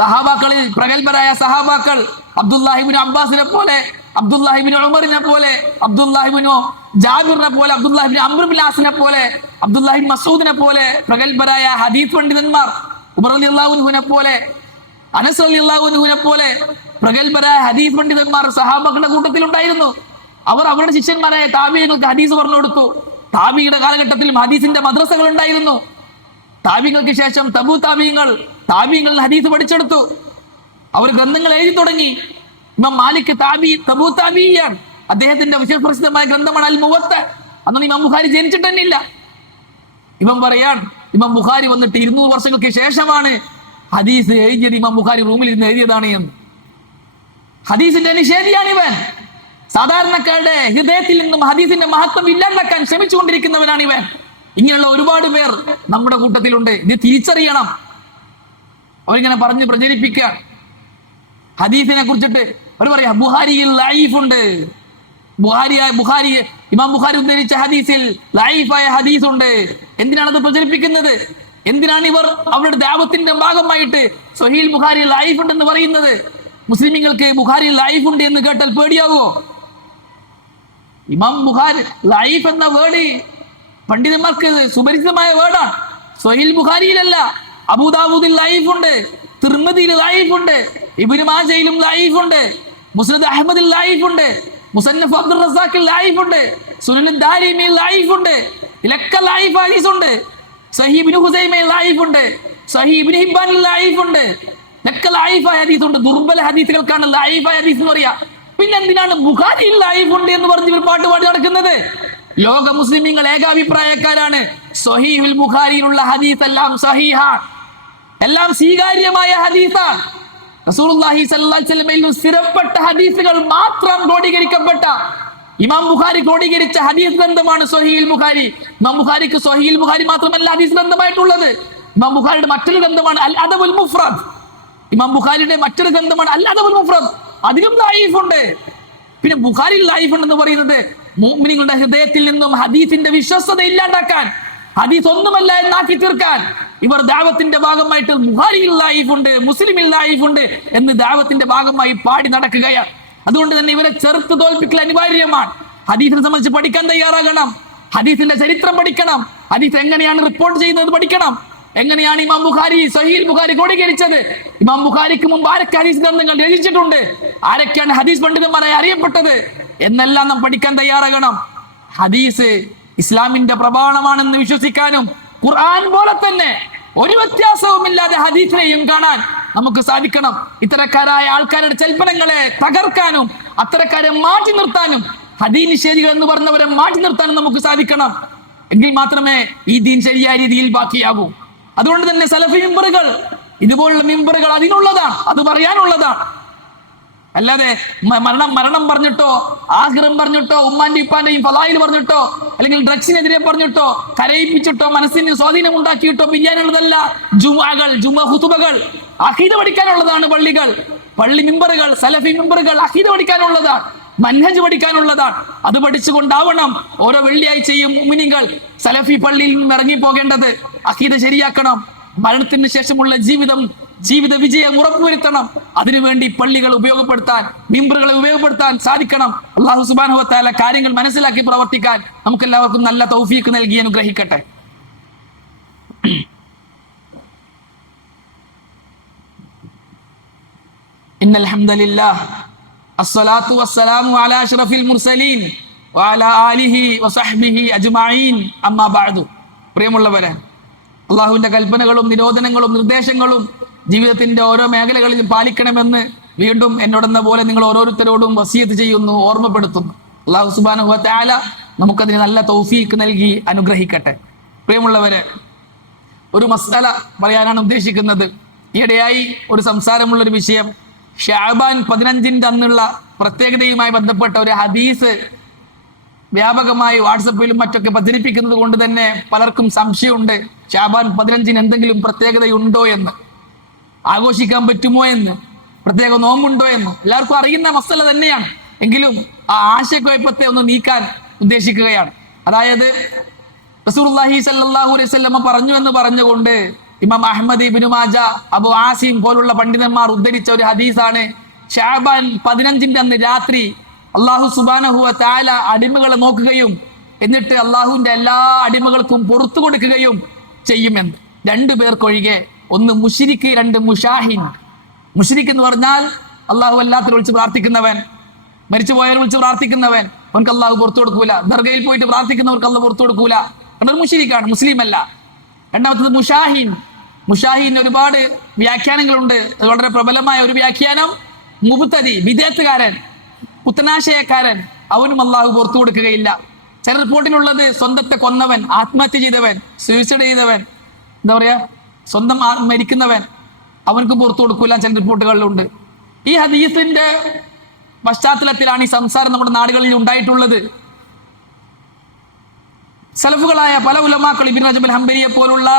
സഹാബാക്കളിൽ പ്രഗത്ഭരായ സഹാബാക്കൾ അബ്ദുല്ലാഹി ഇബ്നു അബ്ബാസിനെ പോലെ, അബ്ദുല്ലാഹി ഇബ്നു ഉമറിനെ പോലെ, അബ്ദുല്ലാഹി ഇബ്നു ജാബിറിനെ പോലെ, അബ്ദുല്ലാഹി ഇബ്നു അംർ ഇബ്നു ആസിനെ പോലെ, അബ്ദുല്ലാഹി ഇബ്നു മസ്ഊദിനെ പോലെ പ്രഗത്ഭരായ ഹദീസ് പണ്ഡിതന്മാർ, ഉമർ റളിയല്ലാഹു അൻഹുവിനെ പോലെ അനസ് റളിയല്ലാഹു അൻഹുവിനെ പോലെ പ്രഗത്ഭരായ ഹദീസ് പണ്ഡിതന്മാർ സഹാബകളുടെ കൂട്ടത്തിലുണ്ടായിരുന്നു. അവർ അവരുടെ ശിഷ്യന്മാരായ താബിഈങ്ങൾക്ക് ഹദീസ് പറഞ്ഞു കൊടുത്തു. താബിയുടെ കാലഘട്ടത്തിലും ഹദീസിന്റെ മദ്രസകൾ ഉണ്ടായിരുന്നു. താബിങ്ങൾക്ക് ശേഷം തബു താബിങ്ങൾ ഹദീസ് പഠിച്ചെടുത്തു. അവർ ഗ്രന്ഥങ്ങൾ എഴുതി തുടങ്ങി. ഇമാം മാലിക് തബു താബിയാണ്. അദ്ദേഹത്തിന്റെ വിശ്വപ്രസിദ്ധമായ ഗ്രന്ഥമാണ് അൽ മുവത്ത. അന്ന് ഇമാം ബുഖാരി ജനിച്ചിട്ട് തന്നെ ഇല്ല. ഇമാം പറയാൻ ഇമാം ബുഖാരി വന്നിട്ട് 200 വർഷങ്ങൾക്ക് ശേഷമാണ് ഹദീസ് എഴുതിയത്. ഇമാം ബുഖാരി റൂമിൽ ഇരുന്ന് എഴുതിയതാണ് എന്ന്. ഹദീസിന്റെ നിഷേധിയാണ് ഇവൻ. സാധാരണക്കാരുടെ ഹൃദയത്തിൽ നിന്നും ഹദീസിന്റെ മഹത്വം ഇല്ലാണ്ടാക്കാൻ ശ്രമിച്ചുകൊണ്ടിരിക്കുന്നവനാണ് ഇവൻ. ഇങ്ങനെയുള്ള ഒരുപാട് പേർ നമ്മുടെ കൂട്ടത്തിലുണ്ട്. ഇത് തിരിച്ചറിയണം. അവരിങ്ങനെ പറഞ്ഞ് പ്രചരിപ്പിക്കുക. ഹദീസിനെ കുറിച്ചിട്ട് അവർ പറയാ ബുഖാരിയിൽ ലൈഫ് ഉണ്ട്. ഇമാം ബുഖാരി ഉദ്ധരിച്ച ഹദീസിൽ ലൈഫായ ഹദീസ് ഉണ്ട്. എന്തിനാണത് പ്രചരിപ്പിക്കുന്നത്? എന്തിനാണ് ഇവർ അവരുടെ ദാവത്തിന്റെ ഭാഗമായിട്ട് സ്വഹീൽ ബുഖാരി ലൈഫ് ഉണ്ടെന്ന് പറയുന്നത്? മുസ്ലിമീങ്ങൾക്ക് ബുഖാരി ലൈഫ് ഉണ്ട് എന്ന് കേട്ടാൽ പേടിയാവോ? ഇമാം ബുഖാരി ലൈഫ് എന്ന വേർഡ് പണ്ഡിതന്മാർക്ക് സുപരിചിതമായ വേർഡാണ്. സ്വഹീൽ ബുഖാരിയിലല്ല, അബൂദാവൂദിൽ ലൈഫ് ഉണ്ട്, തിർമിദിയിൽ ലൈഫ് ഉണ്ട്, ഇബ്നു മാജയിലും ലൈഫ് ഉണ്ട്, മുസ്നദ് അഹ്മദിൽ ലൈഫ് ഉണ്ട്, മുസന്നഫ് അബ്ദുർ റസാഖിൽ ലൈഫ് ഉണ്ട്, സുനൻ ദാരിമിയിൽ ലൈഫ് ഉണ്ട്. ഇലക്ക ലൈഫ് ഹദീസ് ഉണ്ട്. സഹീഹ് ഇബ്നു ഹുസൈമയിൽ ലൈഫ് ഉണ്ട്, സഹീഹ് ഇബ്നു ഹിബ്ബാനിൽ ലൈഫ് ഉണ്ട്. ഇലക്ക ലൈഫായ ഹദീസ് ഉണ്ട്. ദുർബല ഹദീസുകൾക്കാണ് ലൈഫായ ഹദീസ് എന്ന് പറയാ. പിന്നെ എന്തിനാണ് ബുഖാരിയിൽ ലൈഫ് ഉണ്ട് എന്ന് പറഞ്ഞ് ഇവർ പാട്ട് പാടി നടക്കുന്നത്? ലോക മുസ്ലിമീങ്ങൾ ഏകാഭിപ്രായക്കാരാണ്. സ്വഹീഹുൽ ബുഖാരിയിലുള്ള ഹദീസ് എല്ലാം സഹീഹാണ്, എല്ലാം സ്വീകാര്യമായ ഹദീസാണ്. റസൂലുള്ളാഹി സ്വല്ലല്ലാഹി അലൈഹി വസല്ലം സ്ഥിരപ്പെട്ട ഹദീസുകൾ മാത്രം ക്രോഡീകരിക്കപ്പെട്ട ഇമാം ബുഖാരി ക്രോഡീകരിച്ച ഹദീസ് ഗ്രന്ഥമാണ് സ്വഹീഹുൽ ബുഖാരി. ഇമാം ബുഖാരിക്ക് സ്വഹീഹുൽ ബുഖാരി മാത്രമല്ല ഹദീസ് ഗ്രന്ഥമായിട്ടുള്ളത്. ഇമാം ബുഖാരിയുടെ മറ്റൊരു ഗ്രന്ഥമാണ് അൽ അദബുൽ മുഫ്രദ്. ഇമാം ബുഖാരിയുടെ മറ്റൊരു ഗ്രന്ഥമാണ് അൽ അദബുൽ മുഫ്രദ്. അതിലും ലൈഫ് ഉണ്ട്. പിന്നെ ബുഖാരിയിൽ ലൈഫ് ഉണ്ടെന്ന് പറയുന്നത് മുഅ്മിനീങ്ങളുടെ ഹൃദയത്തിൽ നിന്നും ഹദീസിന്റെ വിശ്വസ്തത ഇല്ലാണ്ടാക്കാൻ, ഹദീസ് ഒന്നുമല്ല എന്നാക്കി തീർക്കാൻ ഇവർ ദാവത്തിന്റെ ഭാഗമായിട്ട് ബുഖാരിയിൽ ലൈഫ് ഉണ്ട്, മുസ്ലിമിൽ ലൈഫ് ഉണ്ട് എന്ന് ദാവത്തിന്റെ ഭാഗമായി പാടി നടക്കുകയാണ്. അതുകൊണ്ട് തന്നെ ഇവരെ ചെറുത്ത് തോൽപ്പിക്കൽ അനിവാര്യമാണ്. ഹദീസിനെ സംബന്ധിച്ച് പഠിക്കാൻ തയ്യാറാകണം. ഹദീസിന്റെ ചരിത്രം പഠിക്കണം. ഹദീസ് എങ്ങനെയാണ് റിപ്പോർട്ട് ചെയ്യുന്നത് പഠിക്കണം. എങ്ങനെയാണ് ഇമാം ബുഖാരി സ്വഹീഹുൽ ബുഖാരി ക്രോഡീകരിച്ചത്? ഇമാം ബുഖാരിക്ക് മുമ്പ് ആരൊക്കെ ഹദീസ് ഗ്രന്ഥങ്ങൾ രചിച്ചിട്ടുണ്ട്? ആരൊക്കെയാണ് ഹദീസ് പണ്ഡിതന്മാരായി അറിയപ്പെട്ടത് എന്നെല്ലാം നാം പഠിക്കാൻ തയ്യാറാകണം. ഹദീസ് ഇസ്ലാമിന്റെ പ്രമാണമാണെന്ന് വിശ്വസിക്കാനും ഖുർആൻ പോലെ തന്നെ ഒരു വ്യത്യാസവുമില്ലാതെ ഹദീസിനെയും കാണാൻ നമുക്ക് സാധിക്കണം. ഇത്തരക്കാരായ ആൾക്കാരുടെ ചൽപ്പനങ്ങളെ തകർക്കാനും അത്തരക്കാരെ മാറ്റി നിർത്താനും ഹദീസ് നിഷേധികൾ എന്ന് പറഞ്ഞവരെ മാറ്റി നിർത്താനും നമുക്ക് സാധിക്കണം. എങ്കിൽ മാത്രമേ ഈ ദീൻ ശരിയായ രീതിയിൽ ബാക്കിയാകൂ. അതുകൊണ്ട് തന്നെ സലഫി മിമ്പറുകൾ, ഇതുപോലുള്ള മിമ്പറുകൾ അതിനുള്ളതാണ്, അത് പറയാനുള്ളതാണ്. അല്ലാതെ മരണം പറഞ്ഞിട്ടോ ആഗ്രഹം പറഞ്ഞിട്ടോ ഉമ്മാന്റെ ഇപ്പാന്റെയും ഫലായിൽ പറഞ്ഞിട്ടോ അല്ലെങ്കിൽ ഡ്രഗ്സിനെതിരെ പറഞ്ഞിട്ടോ കരയിപ്പിച്ചിട്ടോ മനസ്സിന് സ്വാധീനം ഉണ്ടാക്കിയിട്ടോ പിരിയാനുള്ളതല്ല ജുമുഅ ഖുതുബകൾ. അഖീദ പഠിക്കാനുള്ളതാണ് പള്ളി മിമ്പറുകൾ, സലഫി മിമ്പറുകൾ അഖീദ പഠിക്കാനുള്ളതാണ്, മൻഹജ് പഠിക്കാനുള്ളതാണ്. അത് പഠിച്ചുകൊണ്ടാവണം ഓരോ വെള്ളിയാഴ്ചയും മുഅ്മിനീങ്ങൾ സലഫി പള്ളിയിൽ നിന്ന് ഇറങ്ങി പോകേണ്ടത്. അഖീദ ശരിയാക്കണം. മരണത്തിന് ശേഷമുള്ള ജീവിത വിജയം ഉറപ്പുവരുത്തണം. അതിനുവേണ്ടി പള്ളികൾ ഉപയോഗപ്പെടുത്താൻ, മിമ്പറുകളെ ഉപയോഗപ്പെടുത്താൻ സാധിക്കണം. അല്ലാഹു സുബ്ഹാനഹു വ തആല കാര്യങ്ങൾ മനസ്സിലാക്കി പ്രവർത്തിക്കാൻ നമുക്കെല്ലാവർക്കും നല്ല തൗഫീഖ് നൽകി അനുഗ്രഹിക്കട്ടെ. ഇന്നൽ ഹംദലില്ലാഹ് അസ്സലാത്തു വസ്സലാമു അലാ അഷ്റഫിൽ മുർസലീൻ വഅലാ ആലിഹി വസഹ്ബിഹി അജ്മഈൻ അമ്മാ ബഅദു. പ്രിയമുള്ളവരെ, അള്ളാഹുവിന്റെ കൽപ്പനകളും നിരോധനങ്ങളും നിർദ്ദേശങ്ങളും ജീവിതത്തിന്റെ ഓരോ മേഖലകളിലും പാലിക്കണമെന്ന് വീണ്ടും എന്നോടെന്ന പോലെ നിങ്ങൾ ഓരോരുത്തരോടും വസിയത്ത് ചെയ്യുന്നു, ഓർമ്മപ്പെടുത്തുന്നു. അള്ളാഹു സുബ്ഹാനഹു വ തആല നമുക്കതിന് നല്ല തൗഫീഖ് നൽകി അനുഗ്രഹിക്കട്ടെ. പ്രിയമുള്ളവരെ, ഒരു മസ്അല പറയാനാണ് ഉദ്ദേശിക്കുന്നത്. ഈയിടെയായി ഒരു സംസാരമുള്ളൊരു വിഷയം, ഷഅബാൻ 15 അന്നുള്ള പ്രത്യേകതയുമായി ബന്ധപ്പെട്ട ഒരു ഹദീസ് വ്യാപകമായി വാട്സപ്പിലും മറ്റൊക്കെ പ്രചരിപ്പിക്കുന്നത് കൊണ്ട് തന്നെ പലർക്കും സംശയമുണ്ട്. ഷഅബാൻ 15 എന്തെങ്കിലും പ്രത്യേകതയുണ്ടോ എന്ന്, ആഘോഷിക്കാൻ പറ്റുമോ എന്ന്, പ്രത്യേക നോമ്പുണ്ടോ എന്ന് എല്ലാവർക്കും അറിയുന്ന മസല തന്നെയാണ്. എങ്കിലും ആ ആശയക്കുഴപ്പത്തെ ഒന്ന് നീക്കാൻ ഉദ്ദേശിക്കുകയാണ്. അതായത് റസൂലുള്ളാഹി സ്വല്ലല്ലാഹു അലൈഹി വസല്ലം പറഞ്ഞു എന്ന് പറഞ്ഞുകൊണ്ട് ഇമാം അഹ്മദ് ഇബ്നു മാജ, അബു ആസിം പോലുള്ള പണ്ഡിതന്മാർ ഉദ്ധരിച്ച ഒരു ഹദീസാണ്. ഷഅബാൻ 15 അന്ന് രാത്രി അല്ലാഹു സുബ്ഹാനഹു വ തആല അടിമകളെ നോക്കുകയും എന്നിട്ട് അല്ലാഹുവിന്റെ എല്ലാ അടിമകൾക്കും പുറത്തു കൊടുക്കുകയും ചെയ്യുമെന്ന്. 2 പേർക്കൊഴികെ, ഒന്ന് മുശ്രിക്ക്, 2 മുഷാഹിൻ. മുശ്രിക്ക് എന്ന് പറഞ്ഞാൽ അള്ളാഹു അല്ലാത്തവരെ വിളിച്ച് പ്രാർത്ഥിക്കുന്നവൻ, മരിച്ചുപോയവരെ വിളിച്ച് പ്രാർത്ഥിക്കുന്നവൻ, അവർക്ക് അള്ളാഹു പുറത്തു കൊടുക്കൂല. ദർഗയിൽ പോയിട്ട് പ്രാർത്ഥിക്കുന്നവർക്ക് അള്ളാഹു പുറത്തു കൊടുക്കൂല. കാരണം മുശ്രിക്കാണ്, മുസ്ലിം അല്ല. രണ്ടാമത്തത് മുഷാഹിൻ. മുഷാഹിന് ഒരുപാട് വ്യാഖ്യാനങ്ങളുണ്ട്. അത് വളരെ പ്രബലമായ ഒരു വ്യാഖ്യാനം, മുബ്തദി, വിദേത്തുകാരൻ, പുത്തനാശയക്കാരൻ, അവനും അള്ളാഹു പുറത്തു കൊടുക്കുകയില്ല. ചില റിപ്പോർട്ടിലുള്ളത് സ്വന്തത്തെ കൊന്നവൻ, ആത്മഹത്യ ചെയ്തവൻ, സൂയിസൈഡ് ചെയ്തവൻ, എന്താ പറയാ, സ്വന്തം മരിക്കുന്നവൻ, അവനക്ക് പുറത്തു കൊടുക്കൂല ചില റിപ്പോർട്ടുകളിലുണ്ട്. ഈ ഹദീസിന്റെ പശ്ചാത്തലത്തിലാണ് ഈ സംസാരം നമ്മുടെ നാടുകളിൽ ഉണ്ടായിട്ടുള്ളത്. സലഫുകളായ പല ഉലമാക്കളും, ഇബ്നു റജബ് അൽ ഹംബലിയെ പോലുള്ള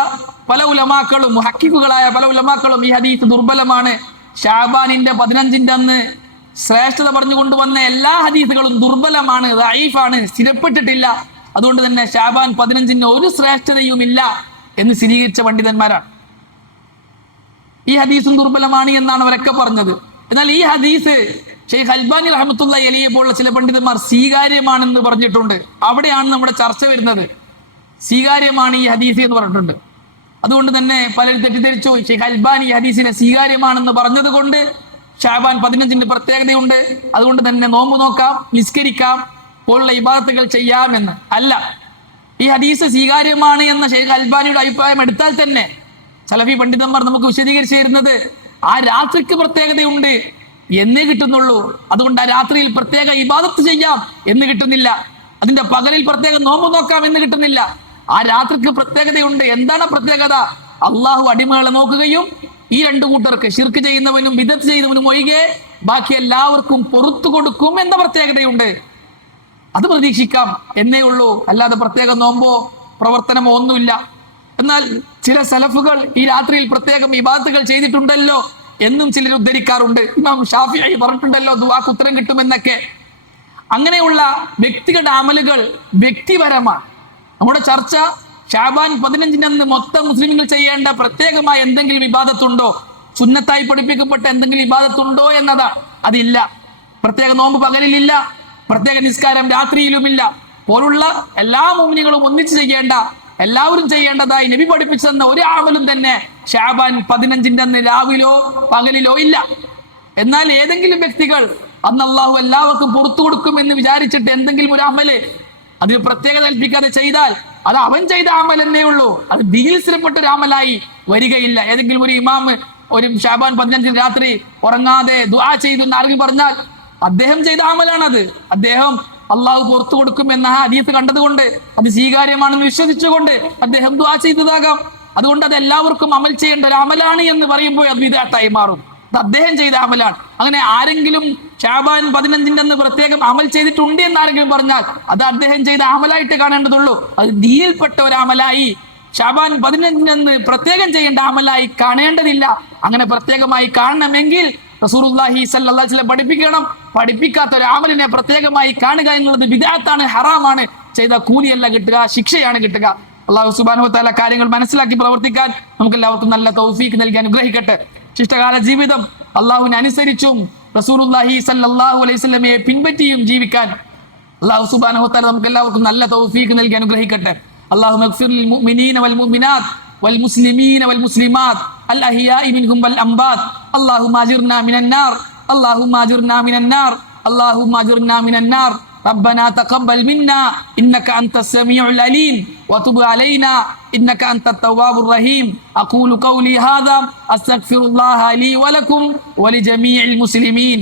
പല ഉലമാക്കളും, മുഹക്കിഖുകളായ പല ഉലമാക്കളും ഈ ഹദീസ് ദുർബലമാണ്, ഷാബാനിന്റെ 15 അന്ന് ശ്രേഷ്ഠത പറഞ്ഞു കൊണ്ടുവന്ന എല്ലാ ഹദീസുകളും ദുർബലമാണ്, ദഈഫാണ്, സ്ഥിരപ്പെട്ടിട്ടില്ല, അതുകൊണ്ട് തന്നെ ഷാബാൻ 15 ഒരു ശ്രേഷ്ഠതയുമില്ല എന്ന് സ്ഥിരീകരിച്ച പണ്ഡിതന്മാരാണ്. ഈ ഹദീസും ദുർബലമാണ് എന്നാണ് അവരൊക്കെ പറഞ്ഞത്. എന്നാൽ ഈ ഹദീസ് ഷെയ്ഖ് അൽബാനി റഹ്മത്തുള്ളാഹി അലൈഹി പോലുള്ള ചില പണ്ഡിതന്മാർ സ്വീകാര്യമാണെന്ന് പറഞ്ഞിട്ടുണ്ട്. അവിടെയാണ് നമ്മുടെ ചർച്ച വരുന്നത്. സ്വീകാര്യമാണ് ഈ ഹദീസ് എന്ന് പറഞ്ഞിട്ടുണ്ട്. അതുകൊണ്ട് തന്നെ പലരും തെറ്റിദ്ധരിച്ചു, ഷെയ്ഖ് അൽബാനി ഈ ഹദീസിനെ സ്വീകാര്യമാണെന്ന് പറഞ്ഞത് കൊണ്ട് ഷാബാൻ 15 പ്രത്യേകതയുണ്ട്, അതുകൊണ്ട് തന്നെ നോമ്പ് നോക്കാം, നിസ്കരിക്കാം, പോലുള്ള ഇബാദത്തുകൾ ചെയ്യാമെന്ന് അല്ല. ഈ ഹദീസ് സ്വീകാര്യമാണ് എന്ന ഷെയ്ഖ് അൽബാനിയുടെ അഭിപ്രായം എടുത്താൽ തന്നെ സലഫി പണ്ഡിതന്മാർ നമുക്ക് വിശദീകരിച്ചു തരുന്നത് ആ രാത്രിക്ക് പ്രത്യേകതയുണ്ട് എന്നേ കിട്ടുന്നുള്ളൂ. അതുകൊണ്ട് ആ രാത്രിയിൽ പ്രത്യേക ഇബാദത്ത് ചെയ്യാം എന്ന് കിട്ടുന്നില്ല, അതിന്റെ പകലിൽ പ്രത്യേക നോമ്പ് നോക്കാം എന്ന് കിട്ടുന്നില്ല. ആ രാത്രിക്ക് പ്രത്യേകതയുണ്ട്. എന്താണ് പ്രത്യേകത? അള്ളാഹു അടിമകളെ നോക്കുകയും ഈ 2 കൂട്ടർക്ക്, ശിർക്ക് ചെയ്യുന്നവനും ബിദഅത്ത് ചെയ്യുന്നവനും ഒഴികെ ബാക്കി എല്ലാവർക്കും പുറത്തു കൊടുക്കും എന്ന പ്രത്യേകതയുണ്ട്. അത് പ്രതീക്ഷിക്കാം എന്നേ ഉള്ളൂ, അല്ലാതെ പ്രത്യേക നോമ്പോ പ്രവർത്തനമോ ഒന്നുമില്ല. എന്നാൽ ചില സലഫുകൾ ഈ രാത്രിയിൽ പ്രത്യേകം ഇബാദത്തുകൾ ചെയ്തിട്ടുണ്ടല്ലോ എന്നും ചിലർ ഉദ്ധരിക്കാറുണ്ട്. ഇമാം ഷാഫിഈ പറഞ്ഞിട്ടുണ്ടല്ലോ ദുആക്ക് ഉത്തരം കിട്ടുമെന്നൊക്കെ. അങ്ങനെയുള്ള വ്യക്തിഗത അമലുകൾ വ്യക്തിപരമാണ്. നമ്മുടെ ചർച്ച ഷാബാൻ 15 അന്ന് മൊത്തം മുസ്ലിമുകൾ ചെയ്യേണ്ട പ്രത്യേകമായ എന്തെങ്കിലും ഇബാദത്തുണ്ടോ, സുന്നത്തായി പഠിപ്പിക്കപ്പെട്ട എന്തെങ്കിലും ഇബാദത്തുണ്ടോ എന്നതാണ്. അതില്ല. പ്രത്യേക നോമ്പ് പകലിലില്ല, പ്രത്യേക നിസ്കാരം രാത്രിയിലുമില്ല, പോലുള്ള എല്ലാ മുഅ്മിനീങ്ങളും ഒന്നിച്ച് ചെയ്യേണ്ട, എല്ലാവരും ചെയ്യേണ്ടതായി നബി പഠിപ്പിച്ചെന്ന ഒരു അമലും തന്നെ ഷാബാൻ 15 അന്ന് രാവിലോ പകലിലോ ഇല്ല. എന്നാൽ ഏതെങ്കിലും വ്യക്തികൾ അന്ന് അള്ളാഹു എല്ലാവർക്കും പുറത്തു കൊടുക്കും എന്ന് വിചാരിച്ചിട്ട് എന്തെങ്കിലും ഒരു അമല് അതിന് പ്രത്യേകത കൽപ്പിക്കാതെ ചെയ്താൽ അത് അവൻ ചെയ്ത അമൽ എന്നേ ഉള്ളൂ, അത് ദീനിൽ സ്ഥിരപ്പെട്ട ഒരു അമലായി വരികയില്ല. ഏതെങ്കിലും ഒരു ഇമാം ഒരു ഷാബാൻ 15 രാത്രി ഉറങ്ങാതെ ദുആ ചെയ്തു എന്ന് ആരെങ്കിലും പറഞ്ഞാൽ അദ്ദേഹം ചെയ്ത അമലാണത്. അദ്ദേഹം അള്ളാഹു പുറത്തു കൊടുക്കും എന്ന ഹദീസ് കണ്ടതുകൊണ്ട് അത് സ്വീകാര്യമാണെന്ന് വിശ്വസിച്ചുകൊണ്ട് അദ്ദേഹം ദുആ ചെയ്തതാകാം. അതുകൊണ്ട് അത് എല്ലാവർക്കും അമൽ ചെയ്യേണ്ട ഒരു അമലാണ് എന്ന് പറയുമ്പോൾ അത് ബിദ്അത്തായി മാറും. അത് അദ്ദേഹം ചെയ്ത അമലാണ്. അങ്ങനെ ആരെങ്കിലും ഷാബാൻ 15 അന്ന് പ്രത്യേകം അമൽ ചെയ്തിട്ടുണ്ട് എന്ന് ആരെങ്കിലും പറഞ്ഞാൽ അത് അദ്ദേഹം ചെയ്ത അമലായിട്ട് കാണേണ്ടതുള്ളൂ. അത് ദീനിൽപ്പെട്ട ഒരു അമലായി, ഷാബാൻ 15 അന്ന് പ്രത്യേകം ചെയ്യേണ്ട അമലായി കാണേണ്ടതില്ല. അങ്ങനെ പ്രത്യേകമായി കാണണമെങ്കിൽ റസൂലുള്ളാഹി സ്വല്ലല്ലാഹു അലൈഹി വസല്ലം പഠിപ്പിക്കണം. പഠിപ്പിക്കാത്ത ഒരു അമലിനെ പ്രത്യേകമായി കാണുക എന്നുള്ളത് ബിദ്അത്താണ്, ഹറാമാണ്. ചെയ്ത കൂലിയല്ല കിട്ടുക, ശിക്ഷയാണ് കിട്ടുക. അല്ലാഹു സുബ്ഹാനഹു വ തആല കാര്യങ്ങൾ മനസ്സിലാക്കി പ്രവർത്തിക്കാൻ നമുക്ക് എല്ലാവർക്കും നല്ല തൗഫീഖ് നൽകി അനുഗ്രഹിക്കട്ടെ. ശിഷ്ടകാല ജീവിതം അള്ളാഹുവിനെ അനുസരിച്ചും റസൂലുള്ളാഹി സ്വല്ലല്ലാഹു അലൈഹി വസല്ലമയെ പിൻപറ്റിയും ജീവിക്കാൻ അല്ലാഹു സുബ്ഹാനഹു വ തആല നമുക്ക് എല്ലാവർക്കും നല്ല തൗഫീഖ് നൽകി അനുഗ്രഹിക്കട്ടെ. അല്ലാഹുമ്മ ഇഗ്ഫിർ ലിൽ മുഅ്മിനീന വൽ മുഅ്മിനാത്ത് വൽ മുസ്ലിമീന വൽ മുസ്ലിമാത്ത് അൽ അഹ്യാഇ മിൻഹും വൽ അംവാത്ത്. അല്ലാഹുമ്മ അജിർനാ മിനൻ നാർ, അല്ലാഹുമ്മ അജിർനാ മിനൻ നാർ, അല്ലാഹുമ്മ അജിർനാ മിനൻ നാർ. ربنا تقبل منا إنك أنت السميع العليم وتب علينا إنك أنت التواب الرحيم. أقول قولي هذا أستغفر الله لي ولكم ولجميع المسلمين.